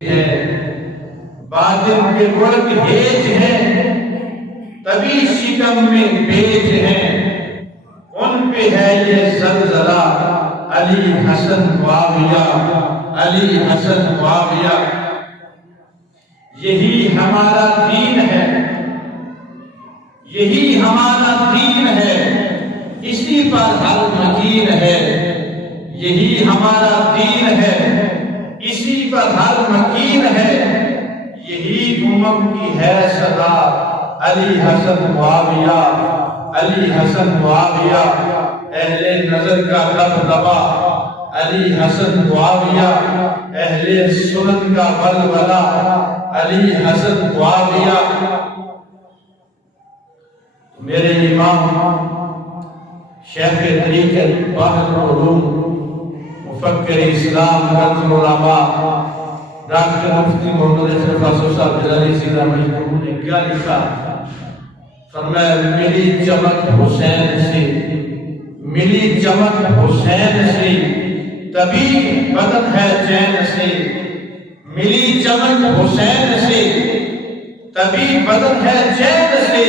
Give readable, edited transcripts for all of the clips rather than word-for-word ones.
ہے، باطن کے ملک ہیج ہیں، تبھی شکم میں پیج ہیں، ان پہ ہے یہ زلزلہ علی حسن معاویہ، علی حسن معاویہ۔ یہی ہمارا دین ہے، یہی ہمارا دین ہے، اسی پر ہر مکین ہے، یہی ہمارا دین ہے، اسی پر ہر مکین ہے، یہی امم کی ہے صدا علی حسن معاویہ، علی حسن معاویہ۔ اہل نظر کا دبدبا علی حسن معاویہ، اہل سنت کا ولولہ علی حسن معاویہ۔ میرے امام شیخ طریقت بحر العلوم مفکر اسلام رمز العلماء ڈاکٹر مفتی محمد اشرف فاضل صاحب جلالی سیدھا مجموع نے کیا لکھا؟ فرمایا ملی چمک حسین سے، ملی چمک حسین سے، تبھی بدن ہے چین سے، ملی چمک حسین سے، تبھی بدن ہے چین سے،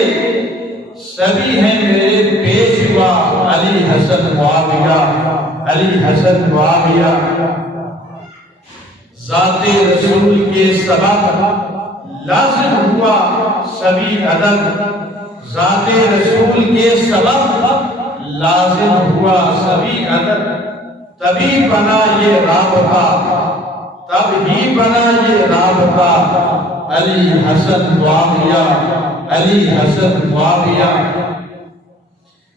سبھی ہیں میرے پیشوا علی حسن معاویہ، علی حسن معاویہ۔ ذات رسول کے سبب لازم ہوا سبھی ادب، ذات رسول کے سبب لازم ہوا سبھی ادب، تبھی بنا یہ رابطہ، تب ہی بنا یہ رابطہ علی حسن معاویہ، علی حسن معاویہ۔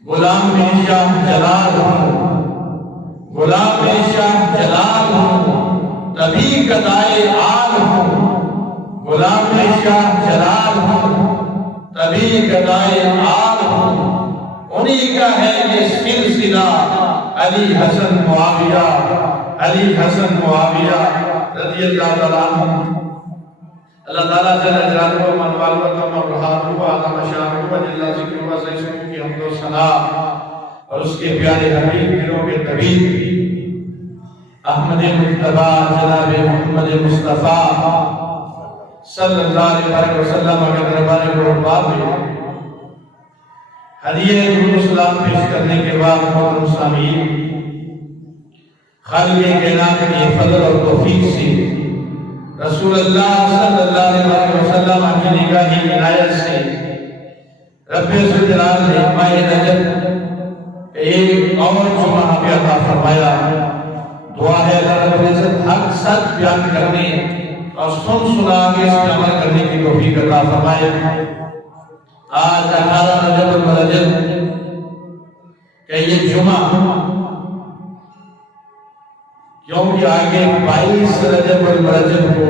غلام شاہ جلال ہوں، غلام شاہ جلال ہوں، تبھی گدائے آل ہوں، غلام شاہ جلال ہوں، تبھی گدائے آل ہوں، انہی کا ہے یہ سلسلہ علی حسن معاویہ، علی حسن معاویہ رضی اللہ تعالیٰ عنہ۔ اللہ تعالیٰ جل جلالہ و من والہ و رحمہ و اعظم شانہ و جل ذکرہ و سیسوں کی حمد و ثنا، اور اس کے پیارے حبیب دلوں کے طبیب احمد مجتبی جناب محمد مصطفیٰ صلی اللہ علیہ وسلم کے دربار قربان میں ہدیہ درود و سلام پیش کرنے کے بعد محترم سامعین، خالق کائنات کی فضل اور توفیق سے رسول اللہ صلی اللہ علیہ وسلم کی نگاہی عنایت سے رب ذوالجلال نے ماہ رجب ایک اور جمعہ ہمیں عطا فرمایا۔ دعا ہے اللہ رب العزت حق سچ بیان کرنے اور سنا کے اس پر عمل کرنے کی توفیق عطا فرمائے۔ آج 18 رجب المرجب کہ یہ جمعہ، کیونکہ آگے 22 رجب المرجب کو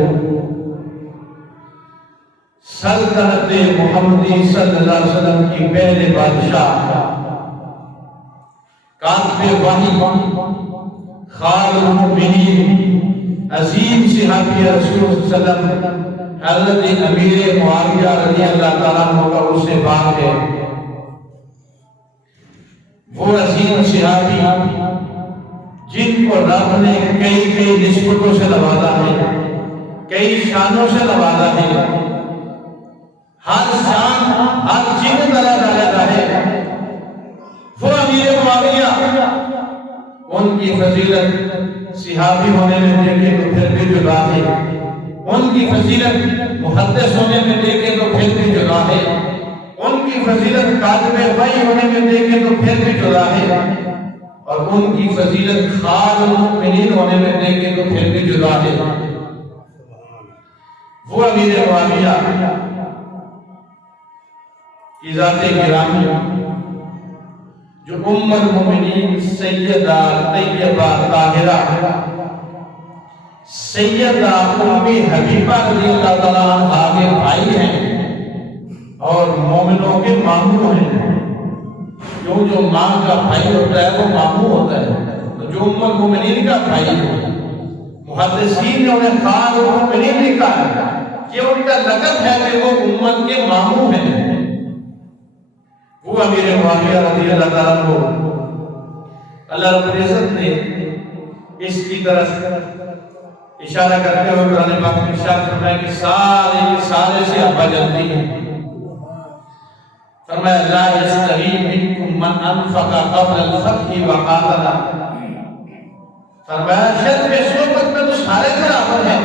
سلطنت محمدی صلی اللہ علیہ وسلم کی پہلے بادشاہ کاتب وحی خالق المؤمنین عظیم صحابی رسول صلی اللہ علیہ وسلم حضرت امیر معاویہ رضی اللہ تعالیٰ عنہ کا اس سے بات ہے۔ وہ عظیم صحابی جن کو رب نے کئی نسبتوں سے نوازا ہے، کئی شانوں سے نوازا ہے، ہر شان ہر جن طرح ڈالا ہے، وہ امیر معاویہ، ان کی فضیلت صحابی ہونے میں دیکھیں تو پھر بھی جدا ہے، ان کی فضیلت محدث ہونے میں دیکھیں تو پھر بھی جدا ہے، ان کی فضیلت کاتب وحی ہونے میں دیکھیں تو پھر بھی جدا ہے، اور ان کی فضیلت خالق المؤمنین ہونے میں دیکھیں تو پھر بھی جدا ہے۔ وہ امیر معاویہ کی ذات گرامی جو ام المؤمنین سیدہ طیبہ طاہرہ سیدہ ام حبیبہ رضی اللہ تعالیٰ عنہا کے بھائی ہیں اور مومنوں کے ماموں ہیں، کیوں جو ماں کا بھائی ہوتا ہے وہ ماموں ہوتا ہے، تو جو ام المؤمنین کا بھائی ہے، محدثین نے انہیں خالق المؤمنین لکھا ہے، یہ ان کا لقب ہے کہ وہ امت کے ماموں ہیں۔ وہ امیر معاویہ رضی اللہ تعالیٰ عنہ، اللہ رب العزت نے اس کی طرف اشارہ کرتے ہوئے قرآن پاک میں ارشاد فرمایا کہ سارے کے سارے صحابہ جنتی ہیں. فرمایا لا یستوی منکم من انفق قبل الفتح وقاتل. فرمایا شرط میں صحبت میں تو سارے برابر ہیں،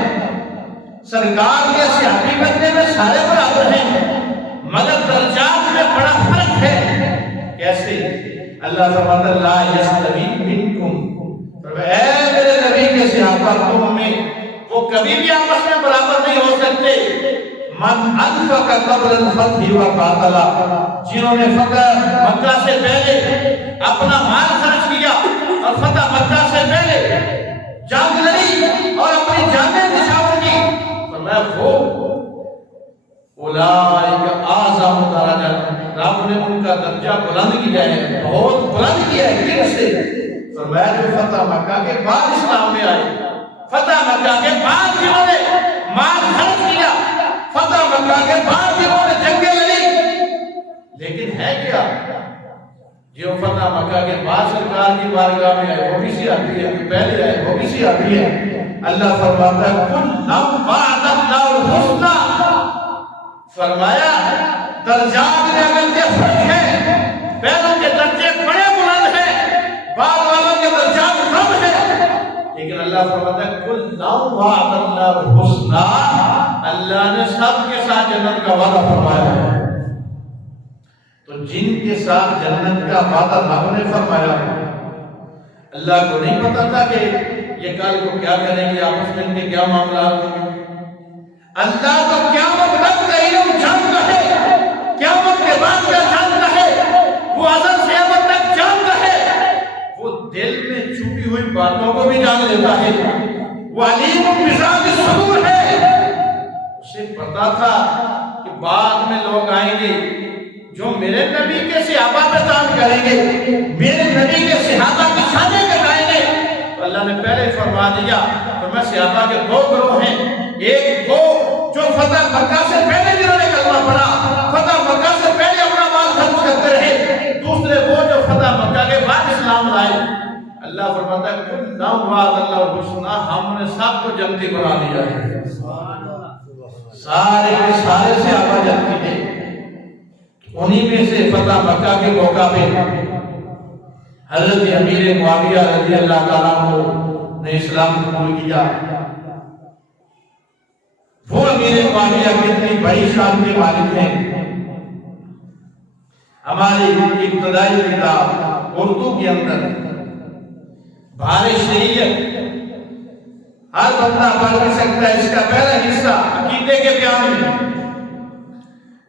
سرکار کے صحابی بننے میں سارے برابر ہیں، مگر درجات میں بڑا فرق ہے. کیسے؟ اللہ فرماتا ہے لا یستوی منکم، فرمایا اے میرے نبی کے صحابہ تم میں وہ کبھی بھی آپس میں برابر نہیں ہو سکتے. من انفق قبل الفتح وقاتل، جنہوں نے فتح مکہ سے پہلے اپنا مال خرچ کیا اور فتح مکہ سے پہلے جنگ لڑی اور اپنی جانیں نچھاور کی، فرمایا وہ اولئک اعظم درجات، رب نے ان کا درجہ بلند کیا ہے، بہت بلند کیا ہے. کن سے؟ فرمایا جو فتح مکہ کے بعد اسلام میں آئے، فتح مکہ کے بعد جنہوں نے مال خرچ کیا، فتح مکہ کے بعد جنہوں نے جنگیں لڑی. لیکن ہے کیا؟ جو فتح مکہ کے بعد سرکار کی بارگاہ میں آئے وہ بھی صحابی ہے، پہلے آئے وہ بھی صحابی ہے. اللہ فرماتا ہے کل وعد اللہ الحسنی، فرمایا درجات میں اگر کے فرق ہے، پہلوں کے درجے بڑے بلند ہیں، بعد والوں کے درجات کم ہیں، لیکن اللہ فرماتا ہے کل وعد اللہ الحسنی، اللہ نے سب کے ساتھ جنت کا وعدہ فرمایا ہے. تو جن کے ساتھ جنت کا وعدہ رب نے فرمایا، اللہ کو نہیں پتا تھا کہ یہ کل کو کیا کریں گے، آپس میں ان کے کیا معاملات ہوں گے. اللہ تو قیامت تک کا علم جانتا ہے، قیامت کے بعد کیا جانتا ہے، وہ ازل سے ابد تک جانتا ہے، وہ دل میں چھپی ہوئی باتوں کو بھی جان لیتا ہے، وہ علیم بذات الصدور ہے. اسے پتا تھا کہ بعد میں لوگ آئیں گے جو میرے نبی کے صحابہ پہ تان کریں گے، میرے نبی کے صحابہ کی شانیں گٹائیں گے. تو اللہ نے پہلے فرما دیا کہ میں صحابہ کے دو گروہ ہیں، ایک وہ جو فتح مکہ سے پہلے جنہوں نے کلمہ پڑھا، فتح مکہ سے پہلے اپنا مال خرچ کرتے رہے، دوسرے وہ جو فتح مکہ کے بعد اسلام لائے. اللہ فرماتا ہے کل وعد اللہ الحسنی، ہم نے سب کو جنتی بنا دیا ہے. سارے کے سارے صحابہ جنتی ہیں. انہی میں سے فتح مکہ کے موقع پہ حضرت امیر معاویہ رضی اللہ تعالیٰ عنہ نے اسلام قبول کیا. وہ امیر معاویہ کتنی بڑی شان کے مالک ہیں. ہماری ابتدائی کتاب اردو کے اندر بہار شریعت ہر بندہ پڑھ بھی سکتا ہے، اس کا پہلا حصہ عقیدے کے بیان میں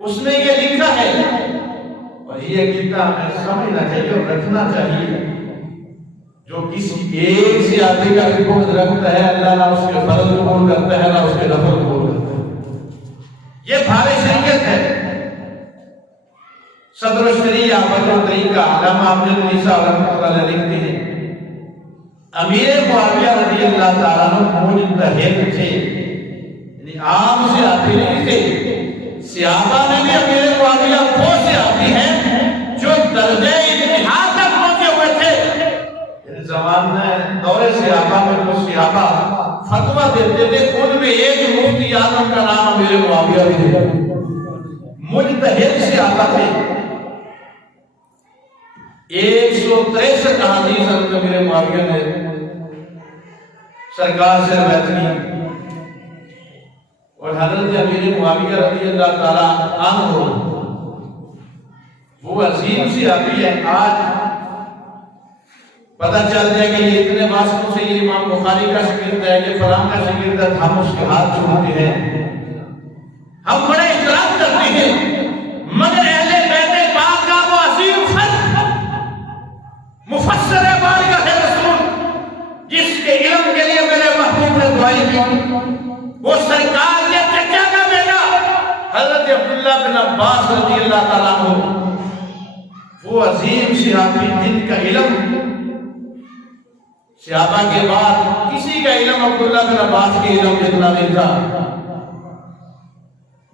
اس میں یہ لکھا ہے، اور یہ عقیدہ ہمیں سمجھنا چاہیے اور رکھنا چاہیے. جو کسی ایک سے آدمی کا رکوع رکھتا ہے، اللہ نہ اس کے فرض قبول کرتا ہے نہ اس کے نفل قبول کرتا ہے. یہ بہار شریعت ہے. صدر الشریعہ بدر الطریقہ علامہ امجد علی صاحب رحمۃ اللہ علیہ لکھتے ہیں امیر معاویہ رضی اللہ تعالیٰ عنہ مجتہد تھے، یعنی عام سے آتے نہیں تھے. صحابہ میں بھی امیر معاویہ وہ صحابی ہیں جو درجہ اجتہاد تک پہنچے ہوئے تھے. زمانہ دور صحابہ میں جو صحابہ فتویٰ دیتے تھے ان میں ایک مفتی اعظم کا نام امیر معاویہ بھی ہے. مجتہد صحابہ تھے. 163 احادیث امیر معاویہ نے سرکار سے روایت کی، اور حضرت امیر معاویہ رضی اللہ تعالیٰ عنہ وہ عظیم صحابی ہے. آج پتہ چل جائے کہ یہ اتنے واسطوں سے یہ امام بخاری کا شاگرد ہے، یہ فلاں کا شاگرد ہے، ہم اس کے ہاتھ چھوڑتے ہیں، ہم بڑے احترام کرتے ہیں. مگر اہل بیت پاک کا وہ عظیم فرد مفسر بارگاہ رسول جس کے علم کے لیے میرے محبوب نے دعائی کی، وہ سرکار کے چچا کا بیٹا حضرت عبداللہ بن عباس رضی اللہ تعالیٰ عنہ، وہ عظیم صحابی جن کا علم صحابہ کے بعد کسی کا علم عبداللہ بن عباس کے علم جتنا نہیں تھا.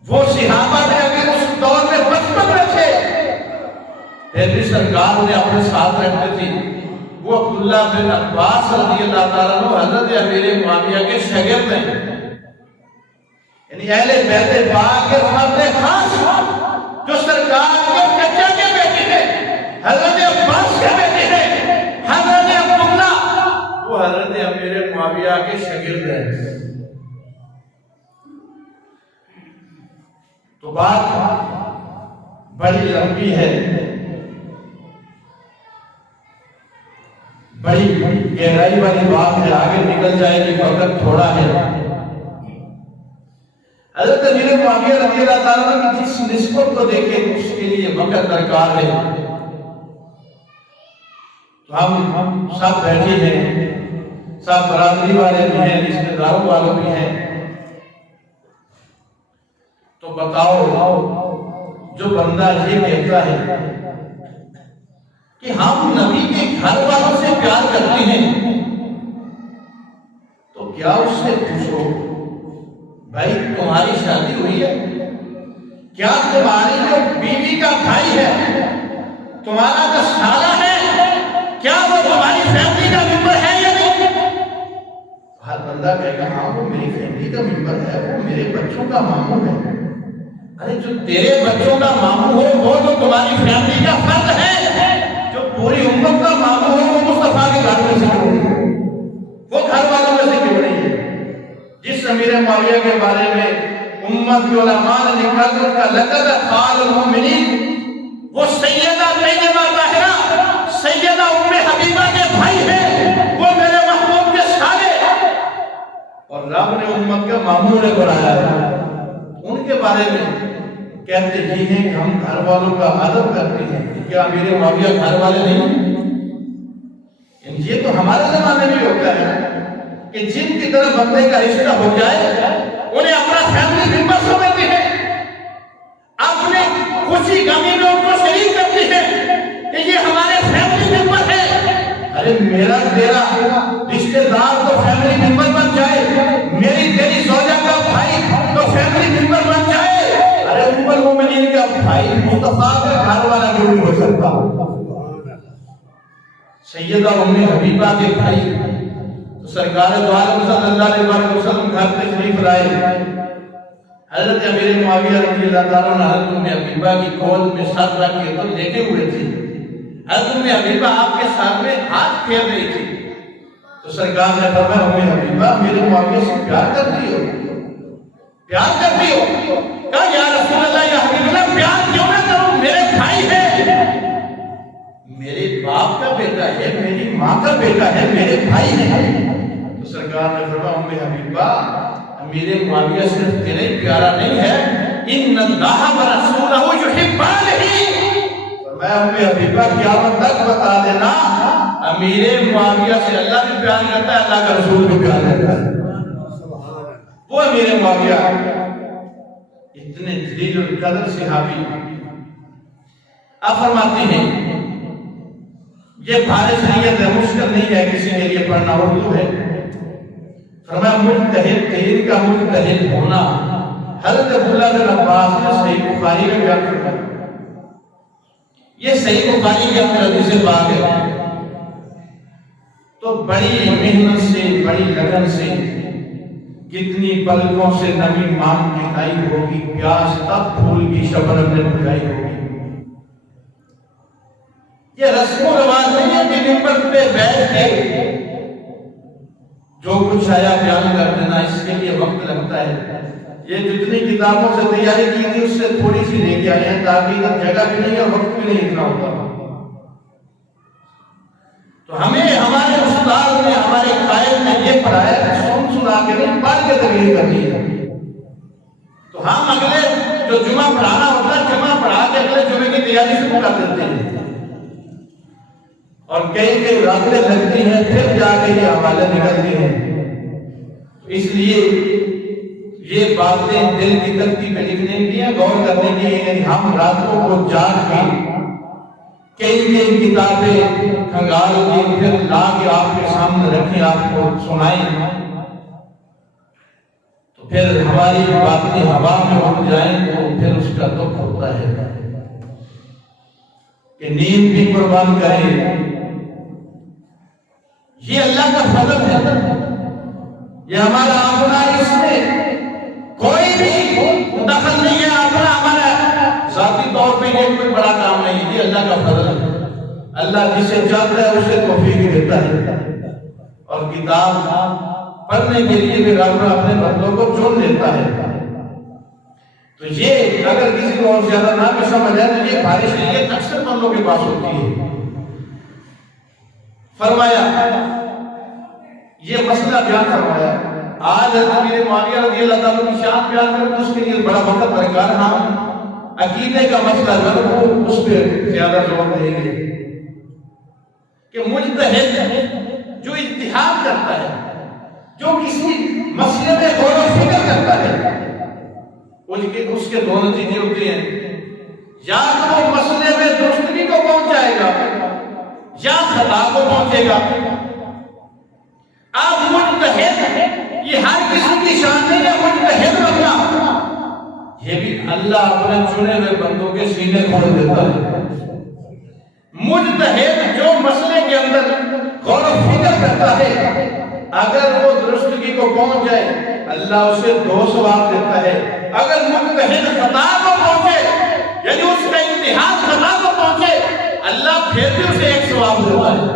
وہ صحابہ نے اگر اس دور میں بچپن میں تھے پھر بھی سرکار انہیں اپنے ساتھ رکھتے تھے. وہ عبداللہ بن عباس رضی اللہ تعالیٰ عنہ حضرت امیر معاویہ کے شاگرد ہیں، یعنی اہل بیت پاک کے فرد خاص جو سرکار کے چچا کے بیٹے ہیں، حضرت عباس کے بیٹے ہیں، حضرت عبداللہ، وہ حضرت امیر معاویہ کے شاگرد ہیں۔ تو بات بڑی لمبی ہے، بڑی گہرائی والی بات ہے، آگے نکل جائے گی، وقت تھوڑا ہے۔ حضرت امیر معاویہ رضی اللہ تعالیٰ عنہ کی جس نسبت کو دیکھیں اس کے لیے وقت درکار ہے۔ تو ہم سب بیٹھے ہیں، سب برادری والے بھی ہیں، رشتہ داروں والے بھی ہیں، تو بتاؤ جو بندہ یہ کہتا ہے کہ ہم نبی کے گھر والوں سے پیار کرتے ہیں، تو کیا اس سے پوچھو بھائی تمہاری شادی ہوئی ہے؟ کیا تمہاری جو بیوی کا بھائی ہے، تمہارا جو سالہ ہے، کیا وہ تمہاری فیملی کا ممبر ہے یا نہیں؟ ہر بندہ کہے گا ہاں وہ میری فیملی کا ممبر ہے، وہ میرے بچوں کا ماموں ہے۔ ارے جو تیرے بچوں کا ماموں ہو وہ تو تمہاری فیملی کا فرد ہے، جو پوری امت کا ماموں ہو وہ مصطفیٰ کے گھر میں سے کیوں نہیں ہے؟ وہ گھر والوں میں سے کیوں نہیں ہے؟ جس امیر معاویہ کے بارے میں امت کے علماء نے لکھا کہ ان کا لقب ہے خال المومنین، وہ سیدہ طیبہ طاہرہ سیدہ ام حبیبہ کے بھائی ہیں، وہ میرے محبوب کے سالے، اور رب نے امت کے ماموں نے بنایا ہے۔ ان کے بارے میں کہتے ہی ہیں کہ ہم گھر والوں کا ادب کرتے ہیں، کیا امیر معاویہ گھر والے نہیں؟ یہ تو ہمارے زمانے میں ہوتا ہے کہ جن کی طرف بندے کا رشتہ ہو جائے انہیں اپنا فیملی ممبر سمجھتے ہیں، اپنے خوشی غمی میں ان کو شریک کرتے ہیں کہ یہ ہمارے فیملی ممبر ہے۔ ارے میرا تیرا رشتہ دار تو فیملی ممبر بن جائے، میری تیری زوجہ کا بھائی تو فیملی ممبر بن جائے، ارے ام المومنین کا بھائی مصطفیٰ کا گھر والا کیوں نہیں ہو سکتا؟ سیدہ ام حبیبہ کے بھائی تو سرکار دو عالم صلی اللہ علیہ وسلم گھر تشریف لائے، حضرت امیر معاویہ رضی اللہ تعالیٰ عنہ حضرت ام حبیبہ کی گود میں سر رکھ کے تو لیٹے ہوئے تھے، حضرت ام حبیبہ آپ کے ساتھ میں ہاتھ پھیر رہی تھی، تو سرکار نے فرمایا ام حبیبہ میرے معاویہ سے پیار کرتی ہو؟ پیار کرتی ہو؟ کہا یا رسول اللہ یا حبیب اللہ پیار کیوں نہ کروں، میرے بھائی ہے، میرے باپ کا بیٹا ہے، میری ماں کا بیٹا ہے، میرے بھائی ہے۔ تو سرکار نے فرمایا ام حبیبہ امیر معاویہ صرف تیرے ہی پیارا نہیں ہے، ان اللہ ورسولہ یحبان ہی، فرمایا ام حبیبہ قیامت تک بتا دینا امیر معاویہ سے اللہ بھی پیار کرتا ہے، اللہ کا رسول بھی پیار کرتا ہے۔ وہ امیر معاویہ اتنے جلیل القدر صحابی، آپ فرماتے ہیں یہ فارس نیت ہے، مشکل نہیں ہے کسی کے لیے پڑھنا، اردو ہے۔ فرمایا مجتہد تحریر کا مجتہد ہونا، حضرت عبداللہ بن عباس نے صحیح بخاری میں بیان فرمایا، یہ صحیح بخاری کے اندر حدیث پاک ہے۔ تو بڑی محنت سے بڑی لگن سے کتنی پلکوں سے نمی مانگ کے آئی ہوگی، پیاس تب پھول کی شبنم نے بجھائی ہوگی۔ یہ رسم و رواج نہیں ہے کہ ممبر پہ بیٹھ کے جو کچھ آیا بیان کر دینا، اس کے لیے وقت لگتا ہے۔ یہ جتنی کتابوں سے تیاری کی تھی اس سے تھوڑی سی لے کے آئے ہیں تاکہ جگہ بھی نہیں ہے، وقت بھی نہیں اتنا ہوتا۔ تو ہمیں ہمارے استاد نے ہمارے قائد نے یہ پڑھایا کہ سنا کے نہیں پڑھ کے تقریر کرنی ہے۔ تو ہم اگلے جو جمعہ پڑھانا ہوتا ہے جمعہ پڑھا کے اگلے جمعے کی تیاری شروع کر دیتے ہیں، اور کئی راتیں لگتی ہیں پھر جا کے یہ حوالے نکلتے ہیں۔ اس لیے یہ باتیں دل کی تختی پہ لکھنے کی ہیں، غور کرنے کی ہیں۔ ہم راتوں کو جاگ کے کئی کتابیں کھنگال کے پھر لا کے آپ کے سامنے رکھیں، آپ کو سنائیں، تو پھر ہماری باتیں ہوا میں اڑ جائیں تو پھر اس کا دکھ ہوتا ہے کہ نیند بھی قربان کریں، یہ اللہ کا فضل ہے، یہ ہمارا اپنا، اس میں کوئی بھی دخل نہیں ہے، اپنا ہمارا ذاتی طور پہ یہ کوئی بڑا کام نہیں ہے، یہ اللہ کا فضل ہے۔ اللہ جسے چاہتا ہے اسے توفیق دیتا ہے، اور کتاب پڑھنے کے لیے بھی رب اپنے بندوں کو چن لیتا ہے۔ تو یہ اگر کسی کو اور زیادہ نہ بھی سمجھ آئے تو یہ خارشیت اکثر بندوں کے پاس ہوتی ہے۔ فرمایا یہ مسئلہ بیان فرمایا، آج امیر معاویہ رضی اللہ تعالیٰ کی شان بیان کرنا اس کے لیے بڑا وقت درکار، ہم عقیدے کا مسئلہ جو ہے اس پہ زیادہ زور دیں گے کہ مجتہد جو اجتہاد کرتا ہے، جو کسی مسئلے میں غور و فکر کرتا ہے، اس کے دو نتیجے ہوتے ہیں، یا تو وہ مسئلے میں درستگی کو پہنچ جائے گا یا خطا کو پہنچے گا۔ اب مجتہد یہ ہر کسی کی شان نہیں ہے، مجتہد بننا یہ بھی اللہ اپنے چنے ہوئے بندوں کے سینے کھول دیتا ہے۔ مجتہد جو مسئلے کے اندر غور و فکر کرتا ہے، اگر وہ درستگی کو پہنچ جائے اللہ اسے 2 ثواب دیتا ہے، اگر مجتہد خطا کو پہنچے یعنی اس کا اجتہاد خطا کو پہنچے اللہ پھر بھی اسے 1 ثواب دیتا ہے۔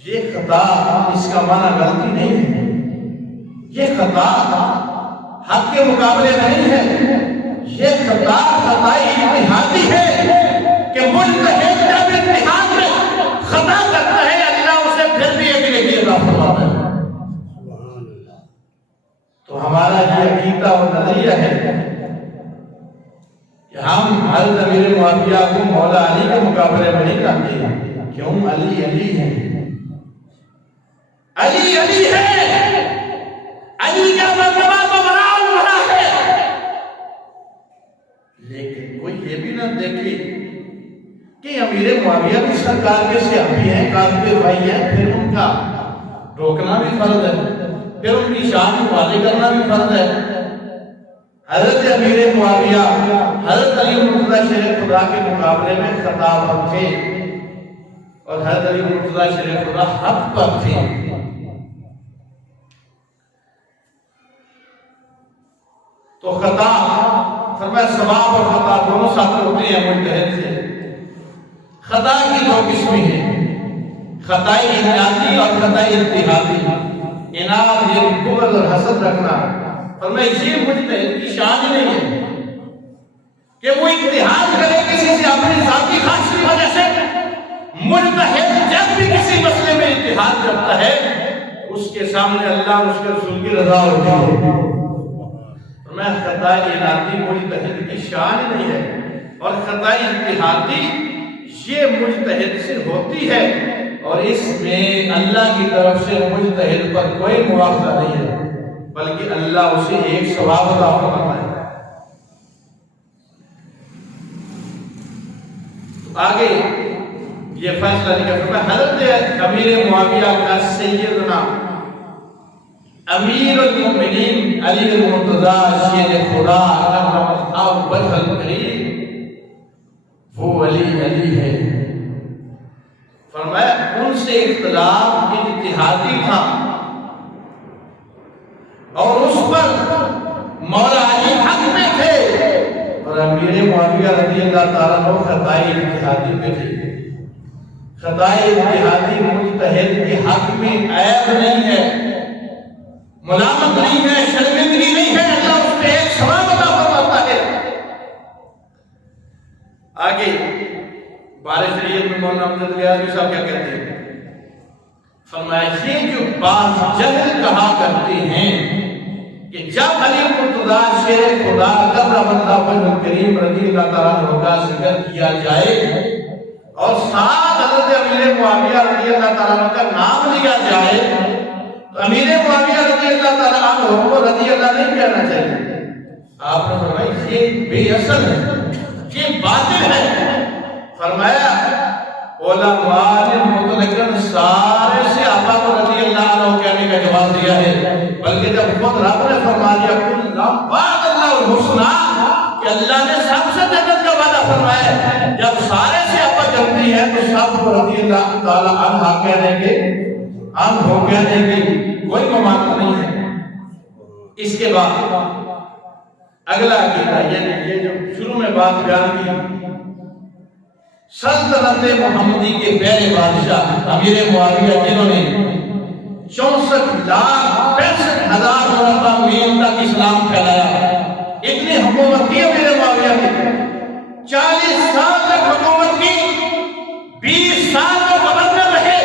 یہ خطا اس کا معنی غلطی نہیں ہے، یہ خطا حق کے مقابلے نہیں ہے، یہ خطا خطائی اجتہادی ہے کہ مجتہد جب اجتہاد میں خطا کرتا ہے اللہ اسے پھر بھی ایک نیکی عطا فرماتا ہے۔ تو ہمارا یہ عقیدہ اور نظریہ ہے کہ ہم حضرت امیر معاویہ کو مولا علی کے مقابلے میں نہیں کرتے، کیوں؟ علی علی ہے، علی علی ہے، علی کا مرتبہ تو بڑا ہے، لیکن کوئی یہ بھی نہ دیکھے کہ امیر معاویہ بھی سرکار کے صحابی ہیں، کاتب بھائی ہیں، پھر ان کا روکنا بھی فرض ہے، پھر ان کی شان کو واضح کرنا بھی فرض ہے۔ حضرت امیر معاویہ حضرت علی مرتضیٰ شیر خدا کے مقابلے میں خطا پر تھے اور حضرت علی مرتضیٰ شیر خدا حق پر تھے۔ تو خطا فرمایا ثواب اور خطا دونوں ساتھ ہوتے ہیں مجتہد سے۔ خطا کی 2 قسمیں ہیں، خطائی انعاتی اور خطائی اجتہادی۔ انعات یہ بغض اور حسد رکھنا، فرمایا یہ مجتہد کی شان ہی نہیں ہے کہ وہ اجتہاد کرے کسی سے اپنی ذاتی خواہش کی وجہ سے۔ مجتہد جب بھی کسی مسئلے میں اجتہاد کرتا ہے اس کے سامنے اللہ اور اس کے رسول کی رضا ہوتی ہے۔ فرمایا خطائی انعاتی مجتہد کی شان ہی نہیں ہے، اور خطائی اجتہادی یہ مجتہد سے ہوتی ہے، اور اس میں اللہ کی طرف سے مجتہد پر کوئی مواخذہ نہیں ہے، بلکہ اللہ اسے 1 ثواب عطا فرماتا ہے۔ آگے یہ فیصلہ لکھا فرمایا حضرت امیر معاویہ کا سیدنا امیر المؤمنین علی المرتضیٰ شیر خدا کرم اللہ وجہ الکریم وہ علی علی ہے۔ فرمایا ان سے اختلاف اجتہادی تھا اور اس پر مولا علی حق میں تھے، اور امیر معاویہ رضی اللہ تعالیٰ عنہ خطائی اجتہادی پہ تھے۔ خطائی اجتہادی مجتہد کے حق میں عیب نہیں ہے، ملامت نہیں ہے، شرمندگی نہیں ہے، اللہ اس پہ 1 ثواب عطا فرماتا ہے۔ آگے بارے شریعت میں مولانا امجد غیاثی صاحب کیا کہتے ہیں؟ فرمایا یہ جو بعض جہل کہا کرتے ہیں کہ جب علی مرتضیٰ شیر خدا کرم اللہ وجہ الکریم رضی اللہ تعالیٰ عنہ کا ذکر کیا جائے اور ساتھ حضرت امیر معاویہ رضی اللہ تعالیٰ عنہ کا نام لیا جائے تو امیر معاویہ رضی اللہ تعالیٰ عنہ کو رضی اللہ نہیں کہنا چاہیے۔ آپ نے فرمایا یہ بے اصل ہے، یہ باطل ہے۔ فرمایا علماء نے مطلقاً سارے صحابہ کو رضی اللہ عنہ کہنے کا جواب دیا ہے، بلکہ جب خود رب نے فرما دیا کل وعد اللہ الحسنی کہ اللہ نے سب سے جنت کا وعدہ فرمایا ہے، جب سارے صحابہ چلتی ہے تو سب رضی اللہ تعالی عنہ کہنے کے ہو کہنے کی کوئی ممانعت نہیں ہے۔ اس کے بعد اگلا عقیدہ یعنی یہ جو شروع میں بات بیان کی، سلطنت محمدی کے پہلے بادشاہ امیر معاویہ جنہوں نے 64,65,000 مرتبہ میل تک اسلام پھیلایا، اتنی حکومت کی امیر معاویہ نے، 40 سال تک حکومت کی، 20 سال میں گورنر رہے،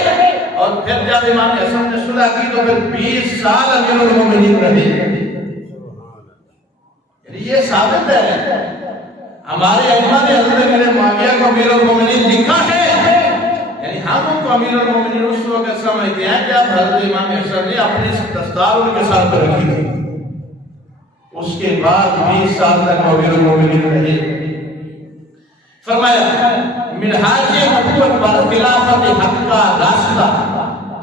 اور پھر جب امام حسن نے صلح کی تو پھر 20 سال امیر المومنین رہے۔ یہ ثابت ہے ہمارے ائمہ نے حضرت امیر معاویہ کو امیر المومنین لکھا ہے، یعنی ہم ان کو امیر المومنین اس وقت سمجھتے ہیں جب حضرت امام حسن نے اپنی دستار ان کے ساتھ رکھی تھی، اس کے بعد 20 سال تک امیر المومنین رہے۔ فرمایا منہاج نبوت پر خلافت حق کا راستہ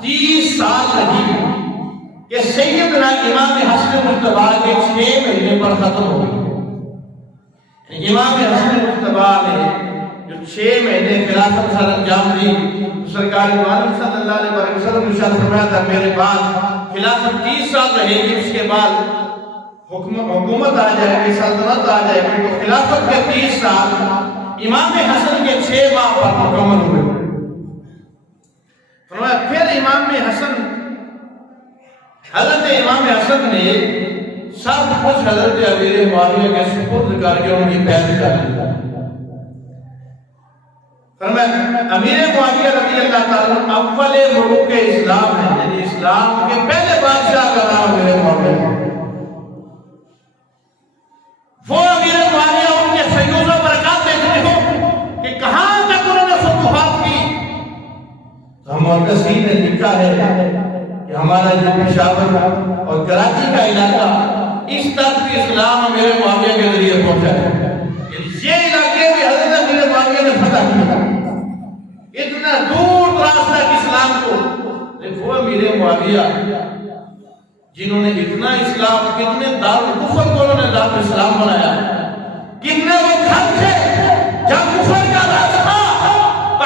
30 سال رہی کہ سیدنا امام حسن مجتبی کے 6 مہینے پر ختم ہو گئی۔ امام حسن مجتبی نے جو 6 مہینے خلافت سر انجام دی، سرکار عالم صلی اللہ علیہ وسلم نے ارشاد فرمایا تھا میرے بعد خلافت 30 سال رہے گی، اس کے بعد حکومت آ جائے گی، سلطنت آ جائے گی، تو خلافت کے 30 سال امام حسن کے 6 ماہ پر مکمل ہوئے۔ فرمایا پھر حضرت امام حسن نے سب کچھ حضرت امیر معاویہ کے سپرد کر کے ان کی بیعت کر لی۔ فرمایا امیر معاویہ رضی اللہ تعالیٰ عنہ اول ملوک اسلام ہے، یعنی اسلام کے پہلے بادشاہ کا نام امیر معاویہ ہے۔ وہ امیر معاویہ ان کے فیوز و برکات دیکھتے ہو کہ کہاں تک انہوں نے فتوحات کی۔ ہم محدثین نے لکھا ہے کہ ہمارا جو پشاور اور کراچی کا علاقہ اس تک بھی اسلام امیر معاویہ کے ذریعے پہنچا ہے، یہ علاقے بھی حضرت امیر معاویہ نے فتح کیا، اتنا دور دراز تک اسلام کو۔ دیکھو امیر معاویہ جنہوں نے اتنا اسلام، کتنے دارالکفر کو انہوں نے دارالاسلام بنایا، کتنے وہ گھر تھے جب کفر کا راج تھا،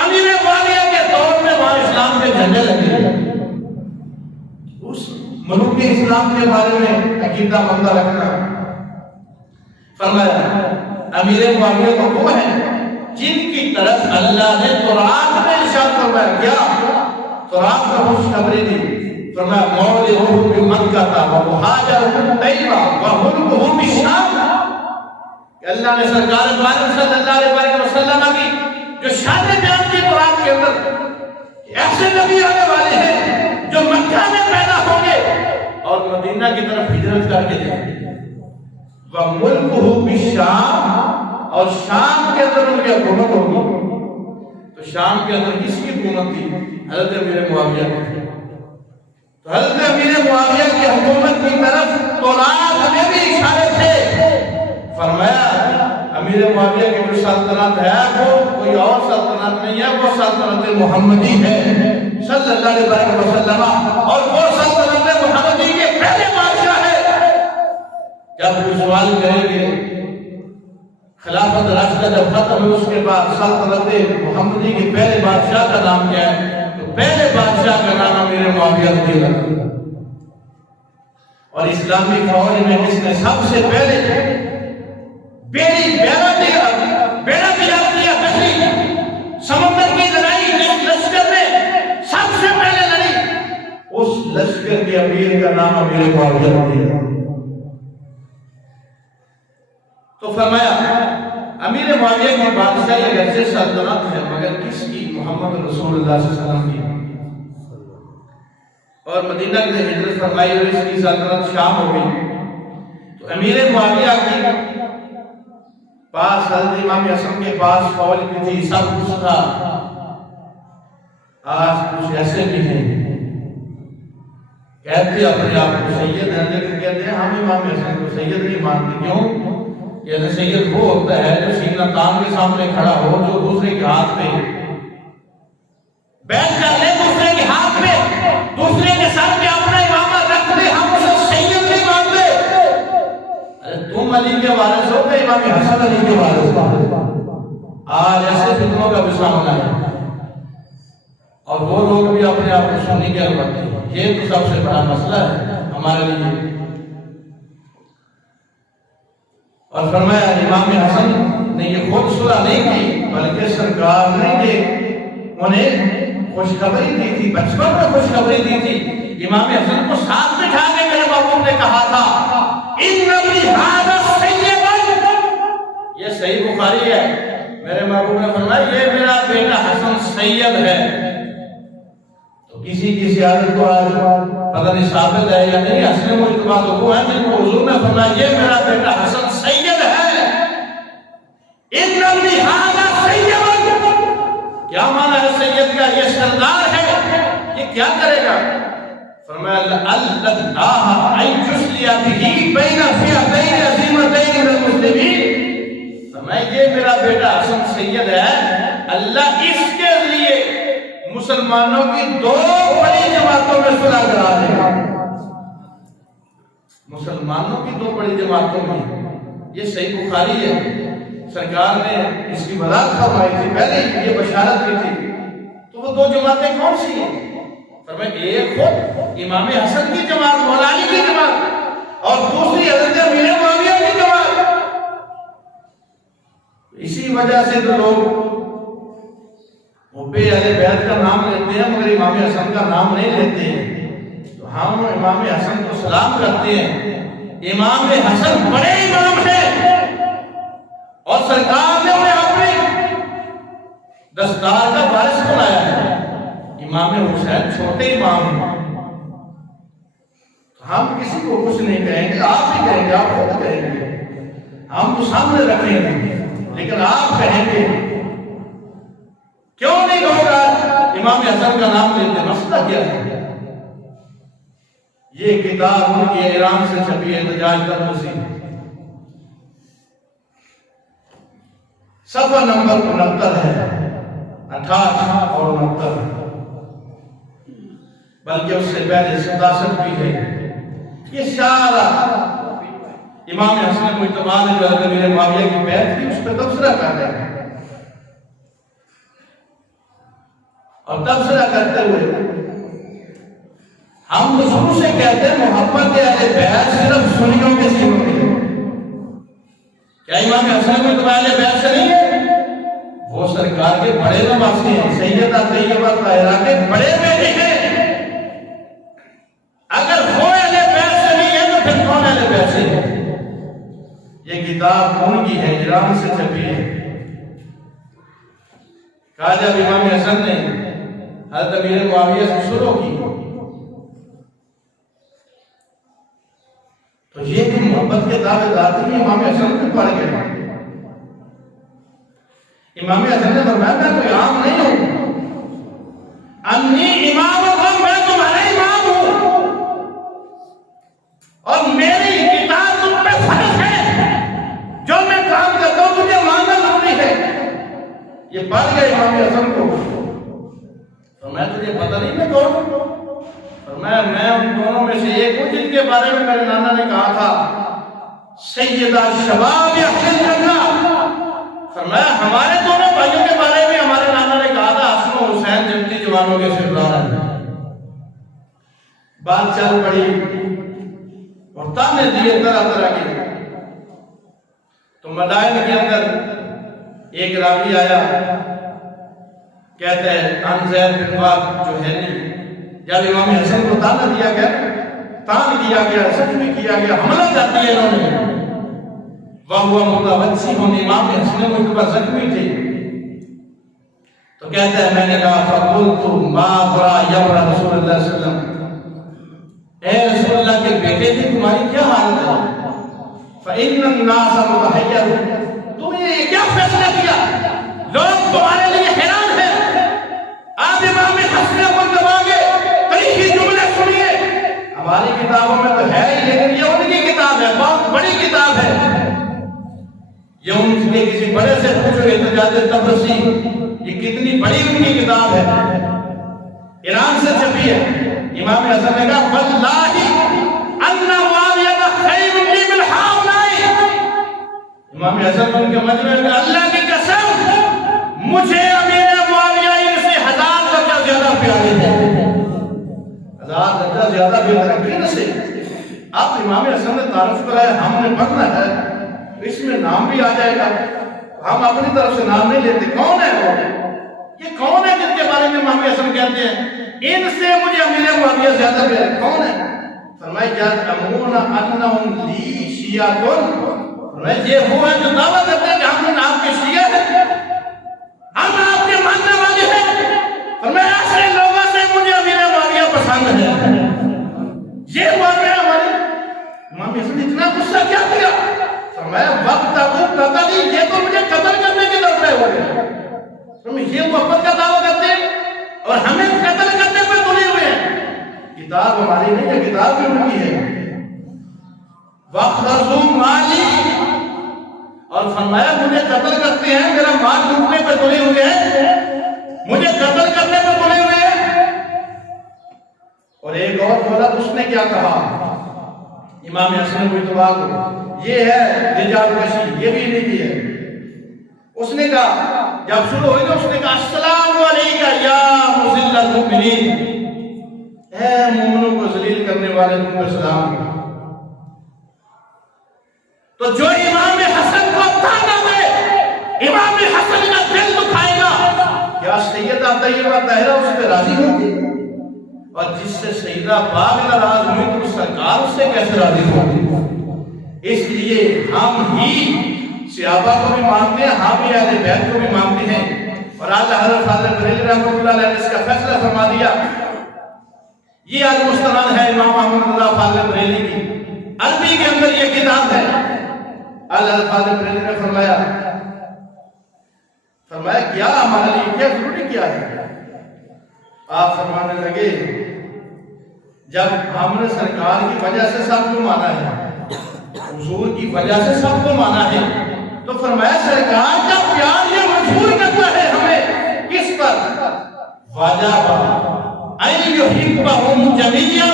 امیر معاویہ کے دور میں وہاں اسلام کے جھنڈے لگے۔ اس ملوک اسلام کے بارے میں عقیدہ مندہ رکھنا۔ فرمایا امیر معاویہ تو وہ ہیں جن کی طرف اللہ نے قرآن میں ارشاد فرمایا، کیا قرآن کا خوشخبری دی۔ فرمایا مولدہ بمکہ ومہاجرہ طیبہ وملکہ بالشام، کہ اللہ نے سرکار صلی اللہ علیہ وسلم کی جو شان بیان کی قرآن کے اندر، ایسے نبی آنے والے ہیں جو مکہ میں پیدا ہوں گے اور مدینہ کی طرف ہجرت کر کے جائیں گے، وملکہ بالشام، اور شام کے اندر ان کی حکومت ہوگی۔ تو شام کے اندر کس کی حکومت تھی؟ حضرت امیر معاویہ کی۔ تو حضرت امیر معاویہ کی حکومت کی طرف طلاب میں بھی اشارے تھے۔ فرمایا امیر معاویہ کی جو سلطنت ہے وہ کوئی اور سلطنت نہیں ہے، وہ سلطنت محمدی ہے صلی اللہ علیہ وسلم، اور وہ سلطنت محمدی کے پہلے بادشاہ ہے۔ جب کوئی سوال کریں گے خلافت راشدہ جب ختم ہوئی، اس کے بعد سلطنت محمدی کے پہلے بادشاہ کا نام کیا ہے؟ تو پہلے بادشاہ کا نام امیر معاویہ رضی اللہ عنہ۔ اور اسلامی فوج میں جس نے سب سے پہلے بیڑا تیار کیا، تحریک سمندر کی لڑائی جس لشکر میں سب سے پہلے لڑی، اس لشکر کے امیر کا نام امیر معاویہ رضی اللہ عنہ۔ تو فرمایا امیر معاویہ کی بادشاہی اگرچہ سلطنت ہے مگر کس کی؟ محمد رسول اللہ صلی اللہ علیہ وسلم کی، اور مدینہ کی ہجرت فرمائی اور اس کی سلطنت شام ہو گئی۔ تو امیر معاویہ کی پاس حضرت امام حسن کے پاس فوج بھی تھی، سب کچھ تھا۔ آج کچھ ایسے بھی ہیں کہتے اپنے آپ کو سید ہیں، لیکن کہتے ہیں ہم امام حسن کو سید نہیں مانتے۔ کیوں؟ یہ سید وہ ہوتا ہے جو سینہ تان کے سامنے کھڑا ہو، جو دوسرے کے ہاتھ پہ بیٹھ کر لے، دوسرے کے ہاتھ پہ، دوسرے کے سر پہ اپنا امامت رکھ دے، ہم اسے سید نہیں مانتے۔ ارے تم علی کے وارث ہو کہ امام حسن علی کے وارث ہو؟ آج ایسے فتنوں کا بھی سامنا ہے اور وہ لوگ بھی اپنے آپ کو سننے کے البتے ہیں. یہ تو سب سے بڑا مسئلہ ہے ہمارے لیے. اور فرمایا امام حسن نے یہ خود صلح نہیں کی بلکہ سرکار نے یہ انہیں خوشخبری دی تھی، بچپن میں خوشخبری دی تھی. امام حسن کو ساتھ بٹھا کے میرے محبوب نے کہا تھا ان ابنی ھذا سیدا، یہ صحیح بخاری ہے. میرے محبوب نے فرمایا یہ میرا بیٹا حسن سید ہے. تو کسی کی سیادت کو آج پتہ نہیں ثابت ہے یا نہیں، اصل میں اعتبار وہ ہے جن کو حضور نے فرمایا یہ میرا بیٹا حسن سید ہے. ان ابنی ھذا سید، کیا معنی ہے سید کا؟ یہ سردار ہے. یہ کیا کرے گا؟ فرمایا اللہ ان جسلی به بین فئتین عظیمتین من المسلمین. فرمایا یہ میرا بیٹا حسن سید ہے، اللہ اس کے لیے مسلمانوں کی دو بڑی جماعتوں میں صلح کرا دے گا. مسلمانوں کی دو بڑی جماعتوں میں. یہ صحیح بخاری ہے. سرکار نے اس کی وضاحت فرمائی تھی، پہلے یہ بشارت کی تھی. تو وہ دو جماعتیں کون سی ہیں؟ فرمایا ایک خود امام حسن کی جماعت، مولا علی کی جماعت، اور دوسری حضرت امیر معاویہ کی جماعت. اسی وجہ سے تو لوگ حب اہل بیت کا نام لیتے ہیں مگر امام حسن کا نام نہیں لیتے ہیں. تو ہم امام حسن کو سلام کرتے ہیں. امام حسن بڑے امام ہیں اور سرکار نے انہیں اپنی دستار کا وارث بنایا ہے. امام حسین چھوٹے امام ہیں. ہم کسی کو کچھ نہیں کہیں گے، آپ ہی کہیں گے، آپ خود کہیں گے. ہم تو سامنے رکھیں گے لیکن آپ کہیں گے. کیوں نہیں ہوگا امام حسن کا نام لیتے؟ مسئلہ کیا ہے؟ یہ کتاب ان کی ایران سے چھپی ہے، احتجاج ترمذی، صفحہ نمبر 69 ہے، 68 اور 69، بلکہ اس سے پہلے 67 بھی ہے. یہ سارا امام حسن کو اعتماد جو حضرت امیر معاویہ کی بیعت کی اس پہ تبصرہ کر رہے ہیں. اور تبصرہ کرتے ہوئے ہم تو شروع سے کہتے ہیں محبت اہل بیت صرف سنیوں کے سینوں میں ہے. کیا امام حسن کو اعتماد اہل بیت سے نہیں ہے؟ وہ سرکار کے بڑے نواسے ہیں، سیدہ طیبہ طاہرہ کے بڑے بیٹے ہیں. اگر وہ اہل بیت سے نہیں ہے تو پھر کون اہل بیت سے ہے؟ یہ کتاب ان کی ہے، ایران سے چھپی ہے. کہا جب امام حسن نے حضرت امیر معاویہ سے شروع کی تو یہ بھی محبت کے دعوے دار تھے. امام حسن کو پڑھ گئے. امام حسن نے فرمایا میں کوئی عام نہیں ہوں، انی امام ہوں، میں تمہارا امام ہوں اور میری اطاعت تم پہ فرض ہے. جو میں کام کرتا ہوں تجھے ماننا ضروری ہے. یہ پڑھ گئے امام حسن کو. فرمایا تجھے پتہ نہیں میں کون ہوں؟ فرمایا میں ان دونوں میں سے ایک ہوں جن کے بارے میں میرے نانا نے کہا تھا سیدہ شباب اہل الجنہ. فرمایا ہمارے دونوں بھائیوں کے بارے میں ہمارے نانا نے کہا تھا حسن و حسین جنتی جوانوں کے سردار ہیں. بات چل پڑی اور تانے دیے طرح طرح کے. تو مدائن کے اندر ایک راوی آیا، کہتے ہیں عن زید بن وہب جوہنی. جب امام حسن کو تانا دیا گیا، تان کیا گیا، زخمی کیا گیا، حملہ کر دیا انہوں نے، وہ متوجہ ہونے امام حسن کو اتبا زخمی تھے. تو کہتا ہے میں نے کہا فقلت ما برا یبرا رسول اللہ صلی اللہ علیہ وسلم، اے رسول اللہ کے بیٹے تھے تمہاری کیا حالت ہے؟ فإن الناس متحیر، تم نے یہ کیا فیصلہ کیا؟ لوگ تمہارے لیے حیران ہیں. آپ امام حسن کو دباؤگے، تاریخی جملے سنیے. ہماری کتابوں میں تو ہے ہی لیکن یہ ان کی کتاب ہے، بہت بڑی کتاب ہے. یہ ان کے کسی بڑے سے پوچھو احتجاج تبرسی، یہ کتنی بڑی ان کی کتاب ہے، ایران سے چھپی ہے. امام حسن نے کہا واللہ ان معاویہ خیر لی من ہؤلاء. امام حسن ان کے مجمع میں اللہ کی قسم مجھے امیر معاویہ ان سے 1000 درجہ زیادہ پیارے ہیں، 1000 درجہ زیادہ پیارے کن سے؟ اب امام حسن نے تعارف کرایا ہم نے پڑھنا ہے، اس میں نام بھی آ جائے گا، ہم اپنی طرف سے نام نہیں لیتے، کون ہے وہ؟ یہ کون ہے جن کے بارے میں امام حسن کہتے ہیں ان سے مجھے امیر معاویہ زیادہ پیارے؟ کون ہے؟ فرمایا یزعمون انہم لی شیعۃ، فرمایا یہ وہ ہے جو دعویٰ کرتے ہیں کہ ہم آپ کے شیعہ ہیں، ہم آپ کے ماننے والے ہیں، فرمایا ایسے لوگوں سے مجھے امیر معاویہ پسند ہے۔ یہ واقعہ ہمارے امام حسن نے اتنا غصہ کیا کیا؟ فرمایا وقت ابو قتلی، یہ تو مجھے قتل کرنے کے درپے ہو گئے، یہ محبت کا دعویٰ کرتے ہیں اور ہمیں قتل کرنے پہ تلے ہوئے ہیں۔ کتاب ہماری نہیں ہے، کتاب بھی ان کی ہے۔ وَأَخْذُوا مَالِي، اور فرمایا مجھے قتل کرتے ہیں، میرا مال لوٹنے پہ تلے ہوئے ہیں، مجھے قتل کرنے پہ تلے ہوئے ہیں۔ اور ایک اور بولا تو اس نے کیا کہا؟ امام حسن کو اتباع، یہ ہے رجال کشی، یہ بھی نہیں کی ہے۔ اس نے کہا جب شروع ہوئی تو اس نے کہا السلام علیکہ یا مذل المؤمنین، اے مومنوں کو ذلیل کرنے والے تم کو سلام۔ تو جو امام حسن کو تانا دے، امام حسن کا دل دکھائے گا، کیا سیدہ طیبہ طاہرہ اس پہ راضی ہوگی؟ اور جس سے سیدہ پاک ناراض ہوئی تو سرکار اس سے کیسے راضی ہوگی؟ اس لیے ہم ہی صحابہ کو بھی مانتے ہیں، ہم ہی اہل بیت کو بھی مانتے ہیں، اور اعلیٰ حضرت فاضل بریلوی رحمۃ اللہ علیہ نے اس کا فیصلہ فرما دیا۔ یہ المستند ہے امام احمد اللہ فاضل بریلوی کی، عربی کے اندر یہ کتاب ہے۔ اعلیٰ حضرت فاضل بریلوی نے فرمایا کیا ہمارے لیے کیا ضروری کیا ہے؟ آپ فرمانے لگے جب ہم نے سرکار کی وجہ سے سب کو مانا ہے، حضور کی وجہ سے سب کو مانا ہے، تو فرمایا سرکار کا پیار یہ مجبور کرتا ہے ہمیں کس پر؟ واجب ان یحبہم جمیعا،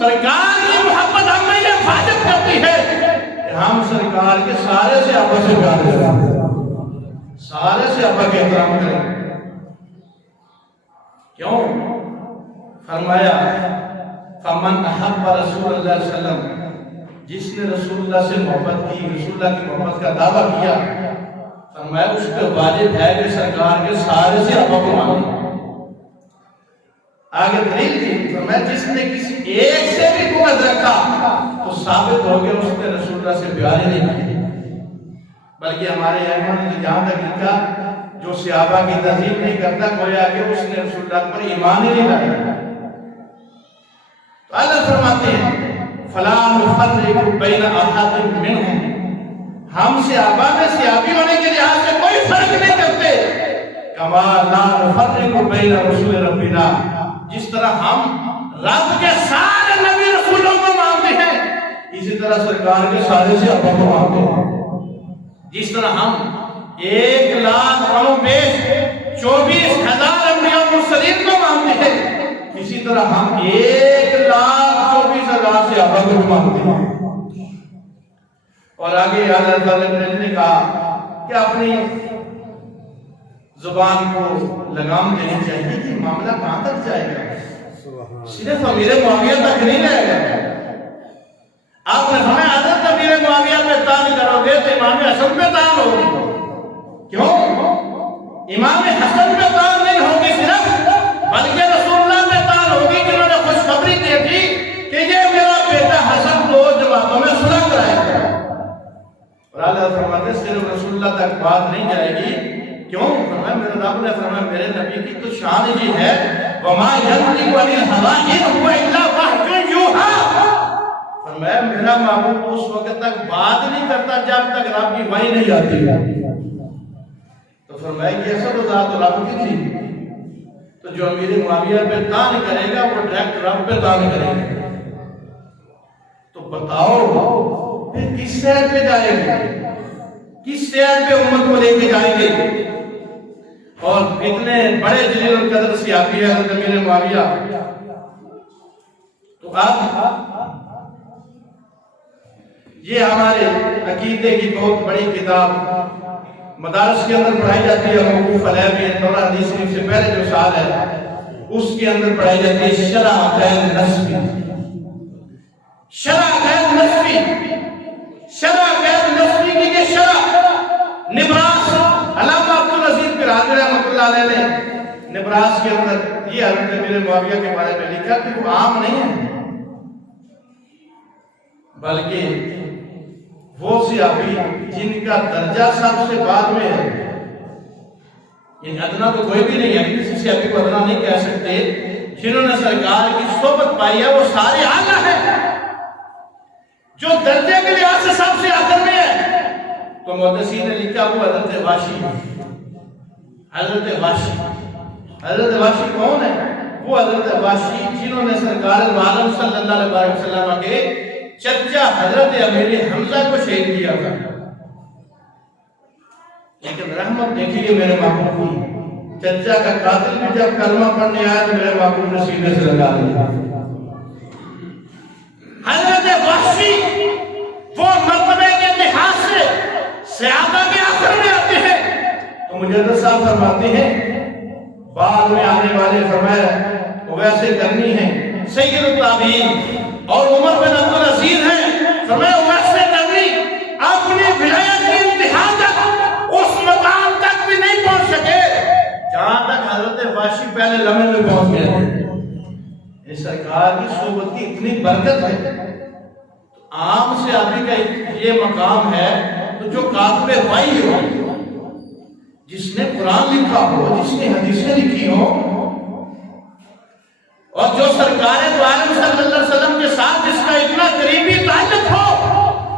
سرکار کی محبت ہمیں یہ واجب کرتی ہے کہ ہم سرکار کے سارے سے آبا سے پیار کریں، سارے سے آبا کے احترام کریں۔ کیوں؟ فرمایا فمن احب رسول اللہ صلی اللہ علیہ وسلم، جس نے رسول اللہ سے محبت کی، رسول اللہ کی محبت کا دعویٰ کیا، فرمایا اس پہ واجب ہے کہ سرکار کے سارے سے آبا کو مانے۔ آگے دلیل تھی، فرمایا جس نے کسی ایک سے بھی قوت رکھا تو ثابت ہو گیا اس نے رسول اللہ سے پیار ہی نہیں کی، بلکہ ہمارے ائمہ نے جہاں تک لکھا جو صحابہ کی تہذیب نہیں کرتا گویا کہ اس نے رسول اللہ پر ایمان ہی نہیں لایا۔ تو اللہ فرماتے ہیں فَلَا نُفَرِّقُ بَيْنَ أَحَدٍ مِّنْهُمْ، ہم صحابہ میں صحابی ہونے کے لحاظ سے کوئی فرق نہیں کرتے، كَمَا لَا نُفَرِّقُ بَيْنَ رُسُولِ رَبِّنَا، جس طرح ہم رب کے سارے نبی رسولوں کو مانتے ہیں اسی طرح سرکار کے سارے صحابہ کو مانتے ہیں۔ جس طرح ہم 1,24,000 انبیاء مرسلین کو مانتے ہیں، اسی طرح ہم 1,24,000 صحابہ کو مانتے ہیں۔ اور آگے حضرت علی نے کہا کہ اپنی زبان کو لگام دینی چاہیے کہ معاملہ کہاں تک جائے گا، صرف امیر معاویہ تک نہیں جائے گا۔ آپ نے ہمیں حضرت امیر معاویہ پہ تان کرو گے تو امام حسن پہ تان ہوگی، کیوں؟ امام حسن پہ تان نہیں ہوگی صرف، بلکہ رسول اللہ پہ تان ہوگی جنہوں نے خوشخبری دی تھی کہ یہ میرا بیٹا حسن 2 جماعتوں میں صلح کرائے گا۔ اور اللہ فرماتے صرف رسول اللہ تک بات نہیں جائے گی، کیوں؟ فرمایا میرے رب نے فرمایا میرے نبی کی تو شان ہی ہے وَمَا يَنْطِقُ عَنِ الْهَوَىٰ إِنْ هُوَ إِلَّا وَحْيٌ يُوحَىٰ، فرمایا میرا محبوب اس وقت تک بات نہیں کرتا جب تک رب کی وحی نہیں آتی۔ تو فرمایا یہ ایسا تو ذات رب کی تھی، تو جو امیر معاویہ پہ تان کرے گا وہ ڈائریکٹ رب پہ تان کرے گا۔ تو بتاؤ پھر کس سیر پہ جائیں گے، کس سیر پہ امت کو لے کے جائیں گے؟ اور اتنے بڑے جلیل القدر صحابی حضرت امیر معاویہ، تو آپ یہ ہمارے عقیدے کی بہت بڑی کتاب مدارس کے اندر پڑھائی جاتی ہے موقوف علیہ بھی دورہ حدیث شریف سے پہلے جو سال ہے اس کے اندر پڑھائی جاتی ہے شرع غیر نسبی. شرع غیر نسبی، شرع غیر نسبی کی یہ شرع نبراس علامہ عبدالعزیز قرآن رحمۃ اللہ علیہ نے نبراس کے اندر یہ حضرت امیر معاویہ کے بارے میں لکھا کہ وہ عام نہیں ہے بلکہ وہ صحابی جن کا درجہ سب سے بعد میں ہے، یعنی ادنا تو کوئی بھی نہیں ہے، کسی صحابی کو ادنا نہیں کہہ سکتے، جنہوں نے سرکار کی صحبت پائی ہے وہ سارے اعلیٰ ہیں. جو درجے کے لحاظ سے سب سے آخر میں ہے تو محدثین نے لکھا وہ حضرت واشی. حضرت واشی، حضرت واشی کون ہے؟ وہ حضرت واشی جنہوں نے سرکار عالم صلی اللہ علیہ وسلم کے چچا حضرت امیر حمزہ کو شہید کیا تھا. لیکن رحمت دیکھیے میرے محبوب کی، چچا کا قاتل بھی جب کلمہ پڑھنے آیا تو میرے محبوب نے سینے سے لگا دیا. حضرت وحشی وہ مرتبے کے لحاظ سے صحابہ کے آخر میں آتے ہیں تو مجدد صاحب فرماتے ہیں بعد میں آنے والے فرمایا وہ ویسے کرنی ہے سید التابعین اور عمر بن عبدالعزیز ہیں، فرمایا ویسے کرنی اپنی ولایت کی انتہا تک اس مقام تک بھی نہیں پہنچ سکے جہاں تک حضرت وحشی پہلے لمحے میں پہنچ گئے. اس سرکار کی صحبت کی اتنی برکت ہے. عام سے آدمی کا یہ مقام ہے تو جو کاتب وحی ہو، جس نے قرآن لکھا ہو، جس نے حدیثیں لکھی ہو، اور جو سرکار دو عالم صلی اللہ علیہ وسلم کے ساتھ جس کا اتنا قریبی تعلق ہو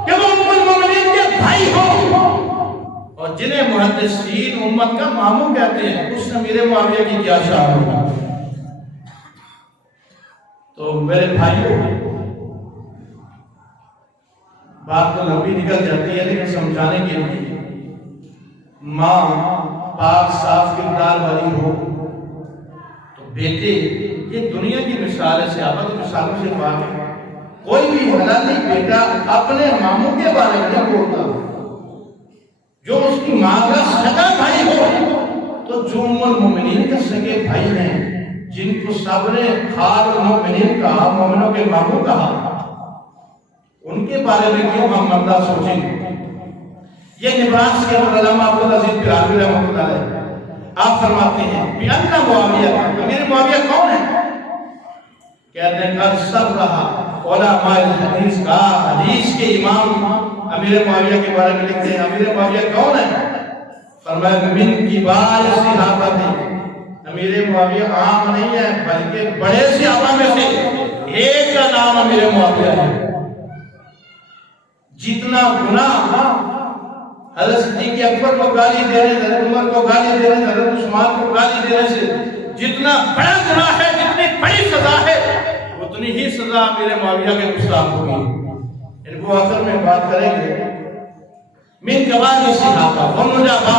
کہ وہ ام المؤمنین کے بھائی ہو، اور جنہیں محدثین امت کا ماموں کہتے ہیں، اس امیر معاویہ کی کیا شان ہوگا. تو میرے بھائیوں بات تو لمبی نکل جاتی ہے لیکن سمجھانے کے لیے ماں پاک صاف کردار والی ہو تو بیٹے یہ دنیا کی مثال ہے، صحابہ کی مثالوں سے پاک ہے. کوئی بھی حلالی بیٹا اپنے ماموں کے بارے میں نہیں بولتا، جو اس کی ماں کا سگا بھائی ہو تو جو ام المؤمنین کے سگے بھائی ہیں جن کو سب نے خال المؤمنین کہا، مومنوں کے ماموں کہا، ان کے بارے میں کیوں ہم مردہ سوچیں گے. یہ نبراس کے علامہ عبدالعزیز قرآن رحمۃ اللہ علیہ آپ فرماتے ہیں بِأَنَّ مُعَاوِيَةَ امیر معاویہ کون ہے؟ کہتے ہیں قد سب رہا علماء الحدیث کا، حدیث کے امام امیر معاویہ کے بارے میں لکھتے ہیں امیر معاویہ کون ہے؟ فرمایا من کبار صحابہ. امیر معاویہ عام نہیں ہے بلکہ بڑے صحابہ میں سے ایک کا نام امیر معاویہ ہے. جتنا گناہ حضرت صدیق اکبر کو گالی دینے، حضرت عمر کو گالی دینے، حضرت عثمان کو گالی دینے سے جتنا بڑا گناہ ہے، جتنی بڑی سزا ہے، اتنی ہی سزا امیر معاویہ کے گستاخ ہوگی. ان کو آخر میں بات کریں گے من کبار صحابہ ومجابہ،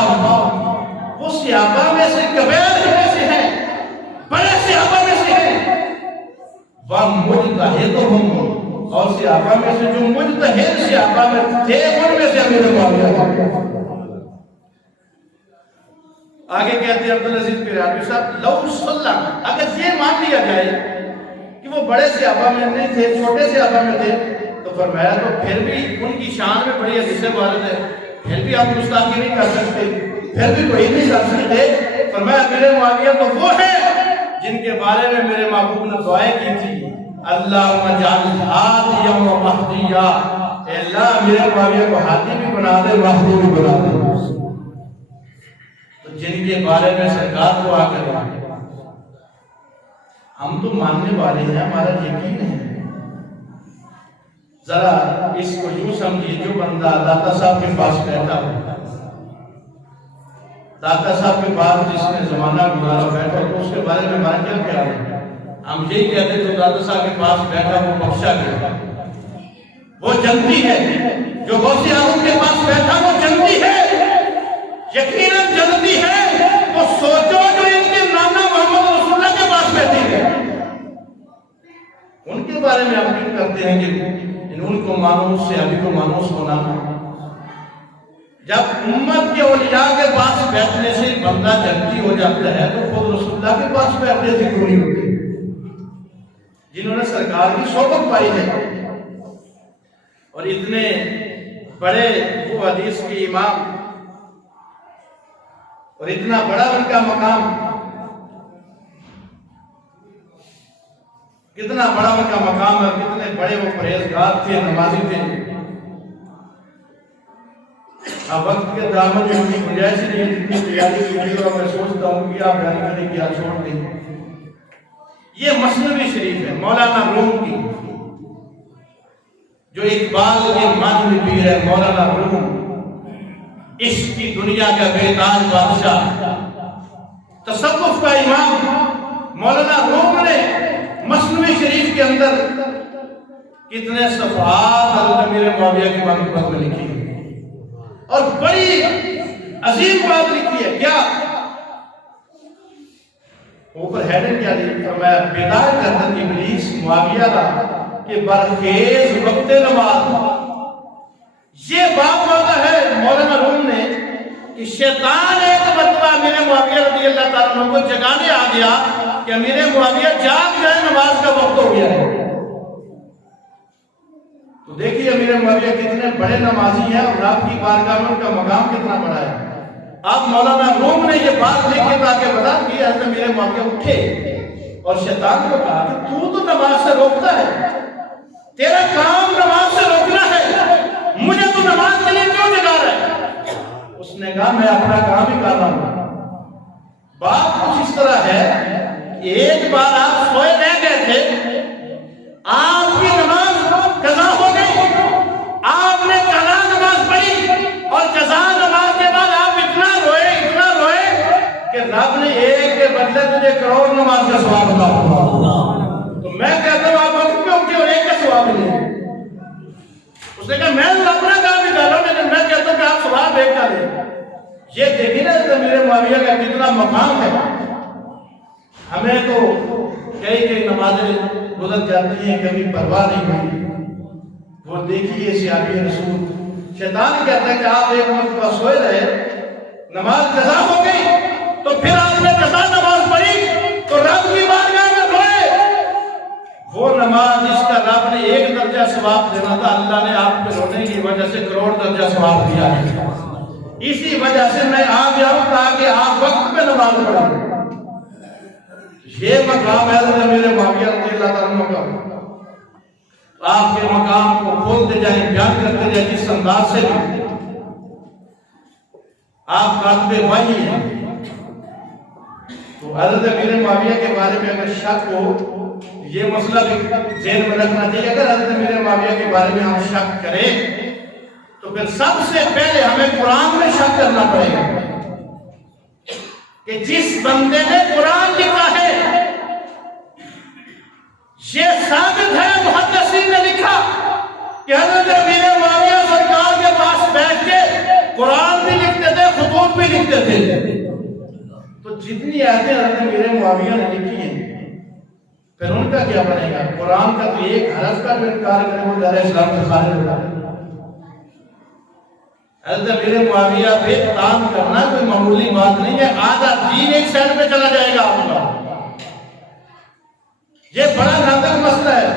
وہ صحابہ میں سے کبیر میں سے ہیں، بڑے صحابہ میں سے ہیں. ومجتہدہم، اور صحابہ میں سے جو مجتہد صحابہ میں تھے ان میں سے امیر معاویہ. آگے کہتے ہیں عبدالعزیز قرآنوی صاحب لو صلی، اگر یہ مان لیا جائے کہ وہ بڑے صحابہ میں نہیں تھے، چھوٹے صحابہ میں تھے، تو فرمایا تو پھر بھی ان کی شان میں بڑی حدیثیں وارد ہے، پھر بھی آپ گستاخی نہیں کر سکتے، پھر بھی کوئی نہیں کر سکتے. فرمایا امیر معاویہ تو وہ ہیں جن کے بارے میں میرے محبوب نے دعائیں کی تھی اللہم اجعل ہادیا و مہدیا، اے اللہ میرے معاویہ کو ہادی بھی بنا دے، مہدی بھی بنا دے. تو جن کے بارے میں سرکار کو آ کر ہم تو ماننے والے ہیں، ہمارا یقین ہے. ذرا اس کو یوں سمجھیے، جو بندہ داتا صاحب کے پاس بیٹھا ہو، داتا صاحب کے پاس جس نے زمانہ گزارا بیٹھا تو اس کے بارے میں ہمارا کیا خیال ہے؟ ہم یہی کہتے جو داتا صاحب کے پاس بیٹھا وہ بخشا گیا، وہ جنتی ہے. جو غوث اعظم کے پاس بیٹھا وہ جنتی ہے، یقیناً جنتی ہے. تو سوچو جو ان کے نانا محمد رسول اللہ کے پاس بیٹھی ہے، ان کے بارے میں ہم کیوں کرتے ہیں کہ ان کو مانو، اس سے ابھی کو مانو، اس کو نہ مانو. جب امت کے اولیاء کے پاس بیٹھنے سے بندہ جنتی ہو جاتا ہے تو خود رسول اللہ کے پاس بیٹھنے سے کیوں نہیں ہوتے، جنہوں نے سرکار کی صحبت پائی ہے اور اتنے بڑے وہ حدیث کے امام اور اتنا بڑا ان کا مقام، کتنا بڑا ان کا مقام ہے، کتنے بڑے وہ پرہیزگار تھے، نمازی تھے۔ اب وقت کے دامن میں کی گنجائش نہیں ہے، جتنی تیاری کی ہوئی اور میں سوچتا ہوں کہ آپ بیان کرنے کی چھوڑ دیں۔ یہ مثنوی شریف ہے مولانا روم کی، جو اقبال کے مانوی پیر ہے مولانا روم، عشق کی دنیا کا بے تاج بادشاہ، تصوف کا امام مولانا روم نے مثنوی شریف کے اندر کتنے صفحات حضرت امیر معاویہ کی منقبت میں لکھی ہے اور بڑی عظیم بات لکھی ہے۔ کیا اوپر ہیڈنگ کیا لکھا ہے؟ میں بیدار کردن ابلیس معاویہ را کہ برخیز وقت نماز۔ یہ بات مانا ہے مولانا روم نے کہ شیطان ایک مرتبہ امیر معاویہ رضی اللہ تعالیٰ عنہ کو جگانے آ گیا کہ امیر معاویہ جاگ گئے، نماز کا وقت ہو گیا ہے۔ تو دیکھیے امیر معاویہ کتنے بڑے نمازی ہیں اور رب کی بارگاہ میں ان کا مقام کتنا بڑا ہے۔ اب مولانا روم نے یہ بات لکھی تاکہ بتا کہ حضرت امیر معاویہ اٹھے اور شیطان کو کہا کہ تو نماز سے روکتا ہے، تیرا کام نماز سے روکنا ہے، مجھے تو نماز کے لیے کیوں جگا رہا ہے؟ اس نے کہا میں اپنا کام ہی کر رہا ہوں۔ بات کچھ اس طرح ہے کہ ایک بار آپ سوئے رہ گئے تھے، آپ کی نماز قضا ہو گئی، آپ نے قضا نماز پڑھی اور قضا نماز کے بعد آپ اتنا روئے کہ رب نے ایک کے بدلے تجھے کروڑ نماز کا ثواب عطا فرمایا۔ تو میں کہتا ہوں آپ وقت میں اٹھے اور ایک کا ثواب ملے۔ اس نے کہا میں اپنا کام ہی کر رہا ہوں، لیکن میں کہتا ہوں کہ آپ ثواب ایک کا لیں۔ یہ دیکھیں نا امیر معاویہ کا کتنا مقام ہے۔ ہمیں تو کئی نمازیں گزر جاتی ہیں، کبھی پرواہ نہیں ہوئی۔ وہ دیکھیے صحابی رسول، شیطان کہتا ہے کہ آپ ایک مرتبہ سوئے رہے، نماز قضا ہو گئی، تو پھر آپ نے قضا نماز پڑھی تو رب کی بارگاہ میں روئے۔ وہ نماز جس کا رب نے ایک درجہ ثواب دینا تھا، اللہ نے آپ کے رونے کی وجہ سے کروڑ درجہ ثواب دیا ہے۔ اسی وجہ سے میں آ گیا ہوں تاکہ آپ وقت میں نماز پڑھیں۔ یہ مقام ہے حضرت امیر معاویہ رضی اللہ تعالیٰ عنہ کا۔ آپ کے مقام کو کھولتے جائیں، بیان کرتے جائیں جس انداز سے بھی۔ آپ کاتب وحی ہیں، تو حضرت امیر معاویہ کے بارے میں اگر شک ہو، یہ مسئلہ بھی ذہن میں رکھنا چاہیے۔ اگر حضرت امیر معاویہ کے بارے میں ہم شک کریں تو پھر سب سے پہلے ہمیں قرآن میں شک کرنا پڑے گا کہ جس بندے نے قرآن لکھا ہے، یہ ثابت ہے محدثین نے لکھا کہ حضرت امیر معاویہ سرکار کے پاس بیٹھ کے قرآن بھی لکھتے تھے، خطوط بھی لکھتے تھے۔ تو جتنی آیتیں حضرت امیر معاویہ نے لکھی ہیں، پھر ان کا کیا بنے گا؟ قرآن کا تو ایک حرف کا جو انکار کرے وہ دار اسلام سے خارج ہوگا۔ حضرت امیر معاویہ پہ تان کرنا کوئی معمولی بات نہیں ہے، آدھا دین ایک سائڈ پہ چلا جائے گا آپ کا۔ یہ بڑا نازک مسئلہ ہے۔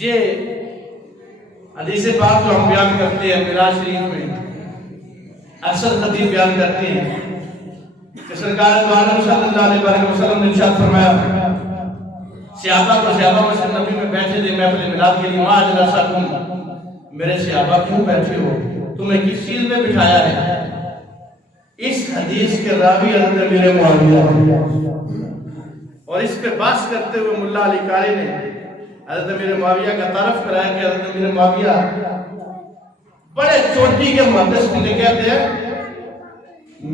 یہ حدیث پاک جو ہم بیان کرتے ہیں معراج شریف میں، اکثر خطیب بیان کرتے ہیں کہ سرکار دو عالم صلی اللہ علیہ وسلم نے ارشاد فرمایا، صحابہ کو صحابہ مسجد نبی میں بیٹھے تھے محفل میلاد کے لیے، ما اجلسکم، میرے صحابہ کیوں بیٹھے ہو، تمہیں کس چیز میں بٹھایا ہے؟ اس حدیث کے راوی حضرت امیر معاویہ، اور اس پہ بحث کرتے ہوئے ملا علی قاری نے حضرت امیر معاویہ کا تعارف کرایا کہ حضرت امیر معاویہ بڑے چوٹی کے محدث تھے، کہتے ہیں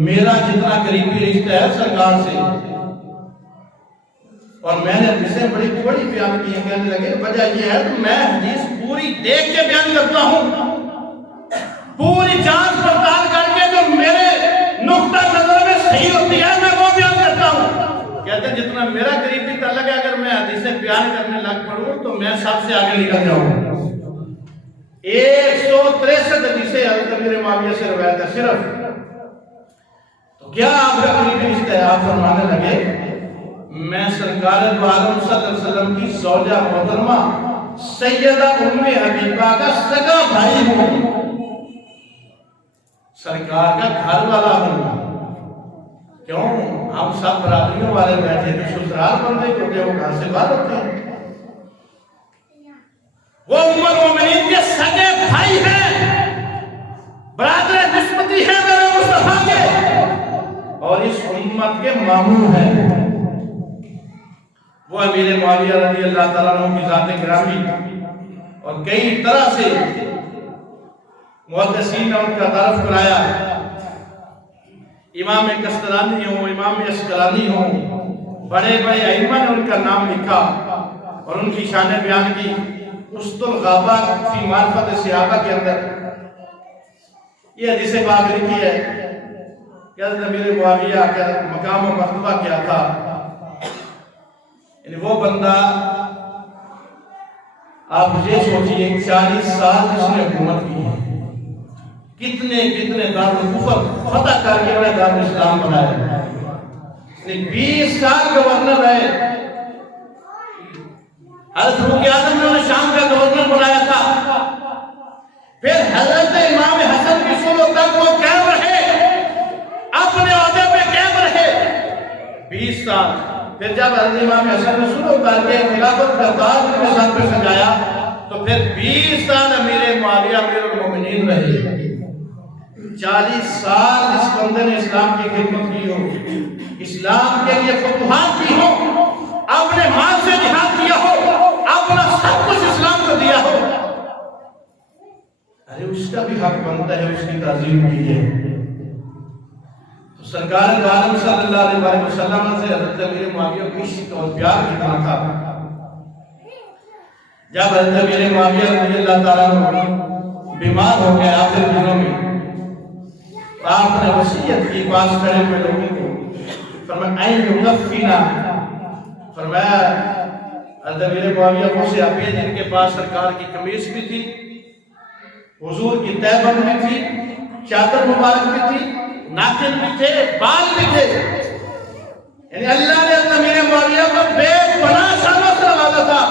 میرا جتنا قریبی رشتہ ہے سرکار سے، اور میں نے حدیثیں بڑی تھوڑی بیان کی ہیں۔ کہنے لگے وجہ یہ ہے کہ میں حدیث پوری دیکھ کے بیان کرتا ہوں، پوری جانچ پڑتال کر کے جو میرے نقطہ نظر میں صحیح ہوتی ہے میں وہ بیان کرتا ہوں۔ کہتے ہیں جتنا میرا قریبی تعلق ہے، اگر میں حدیثیں بیان کرنے لگ پڑوں تو میں سب سے آگے نکل جاؤں۔ 163 حدیثیں حضرت امیر معاویہ سے روایت ہے صرف. تو کیا آپ کا قریبی رشتہ ہے؟ آپ فرمانے لگے میں سرکار دو عالم صلی اللہ علیہ وسلم کی زوجہ محترمہ سیدہ ام حبیبہ کا سگا بھائی ہوں، سرکار کا گھر والا ہوں. کیوں؟ ہم سب برادریوں والے بیٹھے تو سسرال بندے ہوتے وہ گھر سے باہر ہوتے ہیں. وہ ام المومنین کے سگے بھائی ہیں، برادر نسبتی ہیں میرے مصطفیٰ کے، اور اس امت کے ماموں ہیں. وہ امیر معاویہ رضی اللہ تعالیٰ عنہ کی ذات گرامی اور کئی طرح سے محدثین نے ان کا تعارف کرایا. امام کستلانی ہوں، امام اسقلانی ہوں، بڑے بڑے ائمہ نے ان کا نام لکھا اور ان کی شان بیان کی. اسد الغابہ فی معرفت صحابہ کے اندر یہ حدیث پاک لکھی ہے کہ حضرت امیر معاویہ کا مقام و مرتبہ کیا تھا. یعنی وہ بندہ آپ یہ سوچئے 40 سال جس نے حکومت کی ہے، کتنے دارالکفر فتح کر کے انہیں دارالاسلام بنایا. 20 سال گورنر رہے. حضرت فاروق اعظم نے انہیں شام کا گورنر بنایا تھا. پھر حضرت امام حسن کی صلح تک وہ قائم رہے، اپنے عہدے پہ قائم رہے 20 سال. پھر جب حضرت امام حسن نے صلح کر کے خلافت کا تاج اپنے سر پہ سجایا تو پھر 20 سال امیر معاویہ امیر المومنین رہے. 40 سال اس بندے نے اسلام کی خدمت کی ہو، اسلام کے لیے فتوحات کی ہو، اپنے مال سے جہاد کیا ہو، اپنا سب کچھ اسلام کو دیا ہو. ارے اس کا بھی حق بنتا ہے اس کی تعظیم کیجیے. تو سرکار دو عالم صلی اللہ علیہ وسلم سے حضرت امیر معاویہ کو عشق اور پیار کتنا تھا. جب حضرت امیر معاویہ رضی اللہ تعالیٰ عنہ بیمار ہو گئے آخر دنوں میں، آپ نے وصیت کی پاس کھڑے ہوئے لوگوں کو، فرمایا این یکفینا، فرمایا حضرت امیر معاویہ کو سے ابھی جن کے پاس سرکار کی قمیص بھی تھی، حضور کی تہبند بھی تھی، چادر مبارک بھی تھی، ناخن بھی تھے، بال بھی تھے. یعنی اللہ نے حضرت امیر معاویہ کو بے پناہ شانوں سے نوازا تھا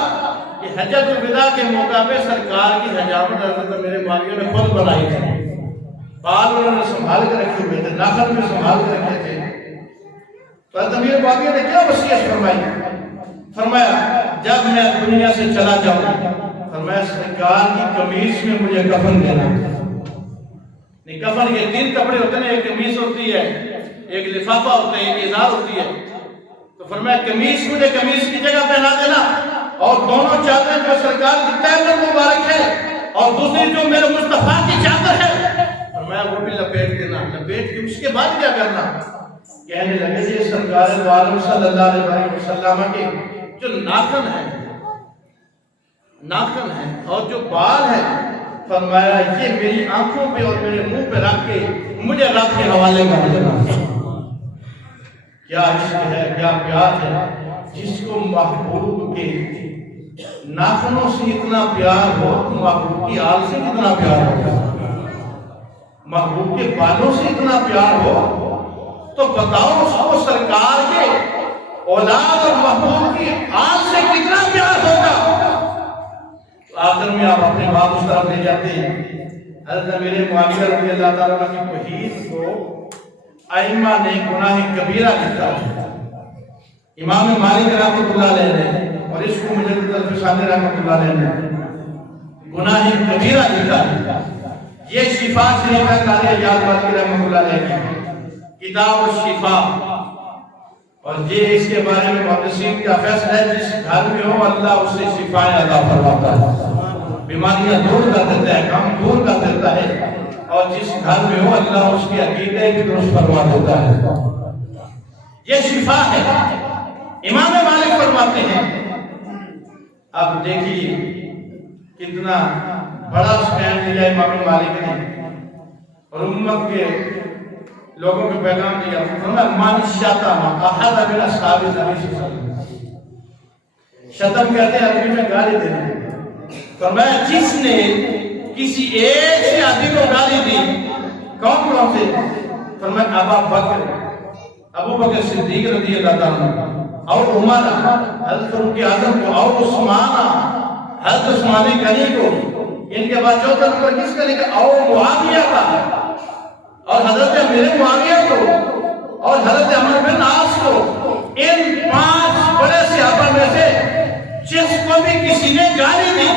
کہ حجۃ الوداع کے موقع پہ سرکار کی حجامت حضرت امیر معاویہ نے خود بنائی تھی. بال انہوں نے سنبھال کے رکھے ہوئے تھے، ناخن بھی سنبھال کے رکھے تھے. تو حضرت امیر معاویہ نے کیا وصیت فرمائی؟ فرمایا جب میں دنیا سے چلا جاؤں، فرمایا سرکار کی قمیص میں مجھے کفن دینا. کفن کے 3 کپڑے ہوتے ہیں، ایک قمیص ہوتی ہے، ایک لفافہ ہوتا ہے، ایک ازار ہوتی ہے. تو فرمایا قمیص مجھے قمیص کی جگہ پہنا دینا، اور دونوں چادریں جو سرکار کی تہبند مبارک ہے اور دوسری جو میرے مصطفیٰ کی چادر ہے، فرمایا وہ بھی لپیٹ دینا. لپیٹ کے اس کے بعد کیا کرنا؟ کہنے لگے یہ سرکار دو عالم صلی اللہ علیہ وسلم کے جو ناخن ہیں اور جو بال ہیں، فرمایا یہ میری آنکھوں پہ اور میرے منہ پہ رکھ کے مجھے رب کے حوالے کر دینا. کیا عشق ہے، کیا پیار ہے جس کو محبوب کے ناخنوں سے اتنا پیار ہو تو محبوب کی آل سے کتنا پیار ہو. محبوب کے بالوں سے اتنا پیار ہو تو بتاؤ اس کو سرکار کے اولاد اور محبوب کی آل سے کتنا پیار ہوگا. آخر میں آپ اپنے بات اس طرف لے جاتے ہیں. حضرت امیر معاویہ رضی اللہ تعالیٰ عنہ کی توحید کو ائمہ نے گناہ کبیرہ لکھا ہے. امام مالک رحمۃ اللہ علیہ نے اور اس کو مجدد الفسانی رحمۃ اللہ علیہ نے گناہ کبیرہ لکھا ہے. یہ شفا شریفہ قاضی اعجاز باقی رحمۃ اللہ علیہ کی کتاب الشفا، اور یہ اس کے بارے میں محدثین کا فیصلہ ہے جس گھر میں ہو اللہ اسے شفائیں عطا فرماتا ہے، بیماریاں دور کر دیتا ہے، غم دور کر دیتا ہے، اور جس گھر میں ہو اللہ اس کے عقیدے بھی درست فرما دیتا ہے. یہ شفا ہے. امام مالک فرماتے ہیں. اب دیکھیے کتنا بڑا سٹینڈ لیا امام مالک نے اور امت کے لوگوں کو پیغام دیا. فرمایا من شتم احد من اصحاب النبی صلی اللہ علیہ وسلم. شتم کہتے ہیں عربی میں گالی دینا. فرمایا جس نے کسی ایک صحابی کو گالی دی، کون کون سے؟ فرمایا ابو بکر صدیق رضی اللہ عنہ، اور عمر، حضرت فاروق اعظم کو، اور حضرت عثمان غنی کو، ان کے بعد چوتھا نمبر کس کا لکھا؟ اور معاویہ کا، اور حضرت امیر معاویہ کو، اور حضرت عمرو بن عاص کو۔ ان 5 بڑے صحابہ میں سے جس کو بھی کسی نے گالی دی،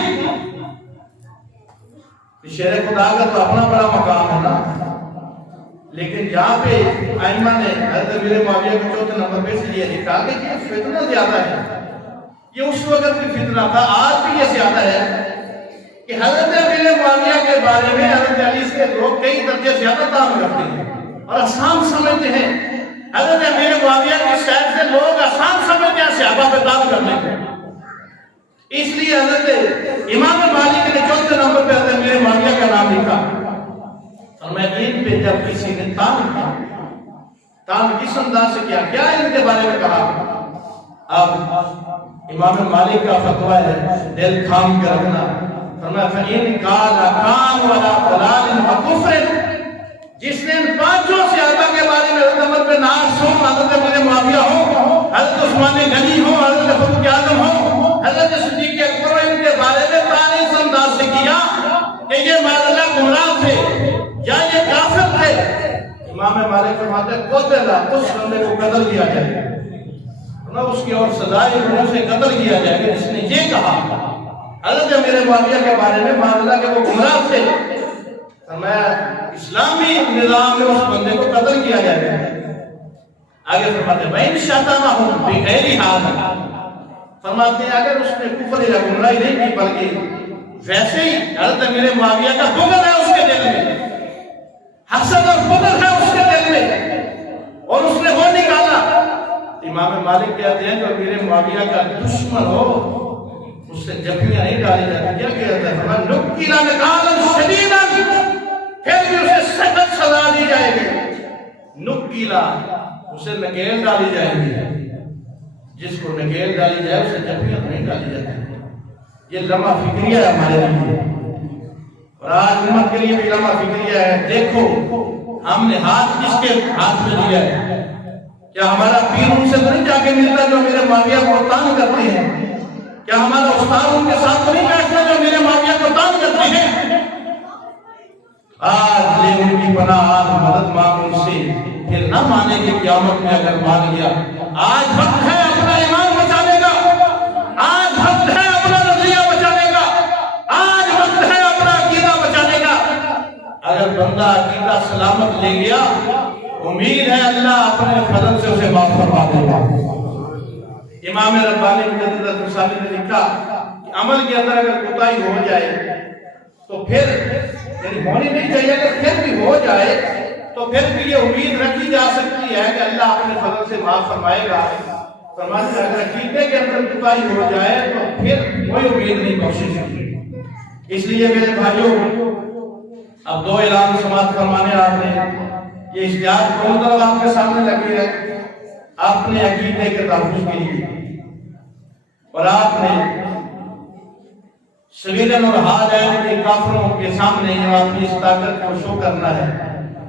شیر خدا کا تو اپنا بڑا مقام ہے نا، لیکن جہاں پہ ائمہ نے حضرت امیر معاویہ کو چوتھے نمبر پہ سے یہ لکھا کہ یہ فتنہ زیادہ ہے، یہ اس وقت کی فتنہ تھا، آج بھی یہ زیادہ ہے کہ حضرت امیر معاویہ کے بارے میں حضرت علی سے لوگ کئی درجے زیادہ تعین کرتے ہیں اور آسان سمجھتے ہیں۔ حضرت امیر معاویہ کی سائر سے لوگ آسان سمجھتے ہیں صحابہ پہ تعین کرنے کو، اس لیے حضرت امام مالک نے چوتھے نمبر پہ حضرت امیر معاویہ کا نام لکھا۔ اور میں ان پہ جب کسی نے تان کس انداز سے کیا، کیا ان کے بارے میں کہا، اب امام مالک کا فتویٰ ہے، دل تھام کے رکھنا۔ فرمایا فَإِنْ قَالَ قَامْ وَلَا ضَلَالٍ وَكُفْرٍ، جس نے ان 5 صحابہ کے بارے میں حضرت عمر بن عاص ہو، حضرت امیر معاویہ ہو، حضرت عثمان غنی ہو، حضرت فاروق اعظم ہو، حضرت صدیق اکبر، ان کے بارے میں تاریخ انداز سے کیا کہ یہ معذلہ گمراہ تھے یا یہ کافر تھے، امام مالک فرماتے ہیں قتل، اس بندے کو قتل کیا جائے گا، اس کی اور سزائے انہوں سے قتل کیا جائے گا جس نے یہ کہا حضرت امیر معاویہ کے بارے میں معاملہ کہ وہ گمراہ تھے۔ فرمایا اسلامی نظام میں اس بندے کو قتل کیا جائے گا۔ آگے فرماتے ہیں وَإِنْ شَتَمَهُمْ بِغَيْرِ هَذَا، فرماتے ہیں اگر اس نے کفر یا گمراہی نہیں کی بلکہ ویسے ہی حضرت امیر معاویہ کا بغض ہے اس کے دل میں، حسد اور بغض ہے اس کے دل میں، اور اس نے وہ نکالا، امام مالک کہتے ہیں کہ امیر معاویہ کا دشمن ہو اس سے جبیاں نہیں ڈالی جاتی، کیا کیا جاتا ہے؟ فرمایا نُقِّلَ نَقَالًا شَدِيدًا، پھر بھی اسے سخت سزا دی جائے گی، نُقِّلَ اسے نکیل ڈالی جائے گی، جس کو نکیل ڈالی جائے اسے جبیاں نہیں ڈالی جاتی۔ یہ لمحہ فکریہ ہے ہمارے لیے، اور آج امت کے لیے بھی لمحہ فکریہ ہے۔ دیکھو ہم نے ہاتھ کس کے ہاتھ میں دیا ہے؟ کیا ہمارا پیر ان سے تو نہیں جا کے ملتا جو میرے معاویہ کو تان کرتے ہیں؟ کیا ہمارا استاد ان کے ساتھ تو نہیں بیٹھتا جو میرے معاویہ کو تان کرتے ہیں؟ آج لے ان کی پناہ، آج مدد مانگ ان سے، پھر نہ مانے کہ قیامت میں اگر مان گیا۔ آج وقت ہے اپنا ایمان بچانے کا، آج وقت ہے اپنا نظریہ بچانے کا، آج وقت ہے اپنا عقیدہ بچانے کا۔ اگر بندہ عقیدہ سلامت لے گیا، امید ہے اللہ اپنے فضل سے اسے معاف فرما دے گا۔ امام ربانی مجدد الرسالہ نے لکھا کہ عمل کے اندر اگر کوتاہی ہو جائے تو پھر یعنی ہونی نہیں چاہیے، اگر پھر بھی ہو جائے تو پھر بھی یہ امید رکھی جا سکتی ہے کہ اللہ اپنے فضل سے معاف فرمائے گا۔ فرماتے ہیں اگر عقیدے کے اندر کوتاہی ہو جائے تو پھر کوئی امید نہیں بخشش کی۔ اس لیے میرے بھائیوں اب 2 اعلان سماعت فرمانے آپ نے، یہ اشتہار کو مطلب آپ کے سامنے لگی ہے اپنے عقیدے کے تحفظ کے لیے، اور آپ نے سویڈن اور ہالینڈ کے کافروں کے سامنے اپنی اس طاقت کو شو کرنا ہے،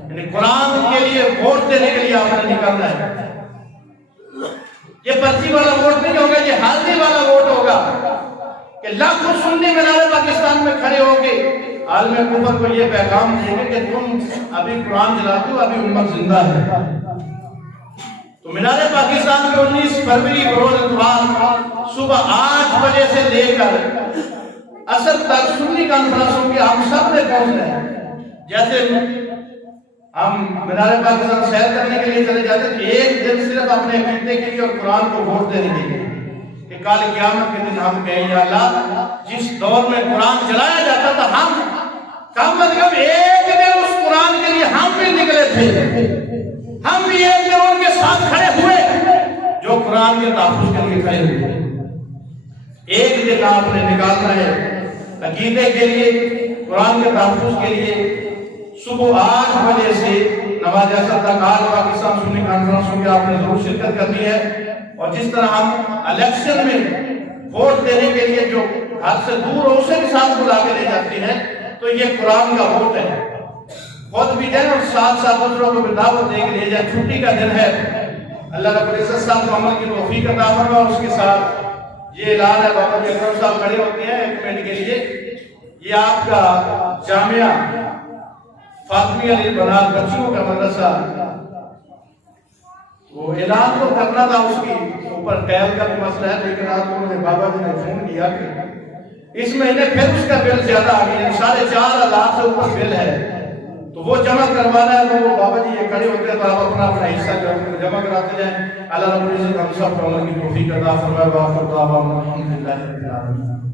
یعنی قرآن کے لیے ووٹ دینے کے لیے آپ نے نکلنا ہے۔ یہ پرچی والا ووٹ نہیں ہوگا، یہ حاضری والا ووٹ ہوگا کہ لاکھوں سنی مینار پاکستان میں کھڑے ہو کے عالم کفر کو یہ پیغام دیں گے کہ تم ابھی قرآن جلاتے ہو، ابھی امت زندہ ہے۔ تو مینار پاکستان میں 19 فروری روز اتوار صبح 8 بجے سے لے کر عصر تک سنی کانفرنسوں کے ہم سب نے پہنچنا ہے۔ جیسے ہم مینار پاکستان سیر کرنے کے لیے چلے جاتے ہیں، ایک دن صرف اپنے عقیدے کے لیے اور قرآن کو ووٹ دینے کے لیے کہ کل قیامت کے دن ہم کہیں یا اللہ جس دور میں قرآن چلایا جاتا تھا ہم کم از کم ایک دن اس قرآن کے لیے ہم بھی نکلے تھے، ہم بھی ایک دن ان کے ساتھ کھڑے ہوئے جو قرآن کے تحفظ کے لیے کھڑے ہوئے۔ ایک دن آپ نے نکالنا ہے عقیدے کے لیے، قرآن کے تحفظ کے لیے۔ صبح 8 بجے سے نماز عصر تک آج پاکستان سنی کانفرنسوں میں آپ نے ضرور شرکت کرنی ہے۔ اور جس طرح ہم الیکشن میں ووٹ دینے کے لیے جو گھر سے دور ہو اسے بھی ساتھ بلا کے لے جاتے ہیں، تو یہ قرآن کا وقت ہے، خود بھی جائیں اور ساتھ ساتھ دوسروں کو بھی دعوت دے کے لے جائیں۔ چھٹی کا دن ہے، اللہ رب العزت صاحب کو عمل کی توفیق عطا فرمائے۔ اور اس کے ساتھ یہ اعلان ہے، بابا جی اکرم صاحب کھڑے ہوتے ہیں ایک منٹ کے لیے۔ یہ آپ کا جامعہ فاطمی علی بنات بچیوں کا مدرسہ، وہ اعلان تو کرنا تھا، اس کی اوپر قیل کا بھی مسئلہ ہے، لیکن آج مجھے بابا جی نے فون کیا کہ اس مہینے پھر اس کا بل زیادہ آ گیا، 4,500 سے اوپر بل ہے، تو وہ جمع کروانا ہے۔ تو وہ بابا جی یہ کھڑے ہوتے ہیں، تو آپ اپنا اپنا حصہ جو ہے جمع کراتے جائیں۔ اللہ رب العزت ہم سب کو عمل کی توفیق عطا فرمائے۔ وآخر دعوانا الحمدللہ رب العالمین۔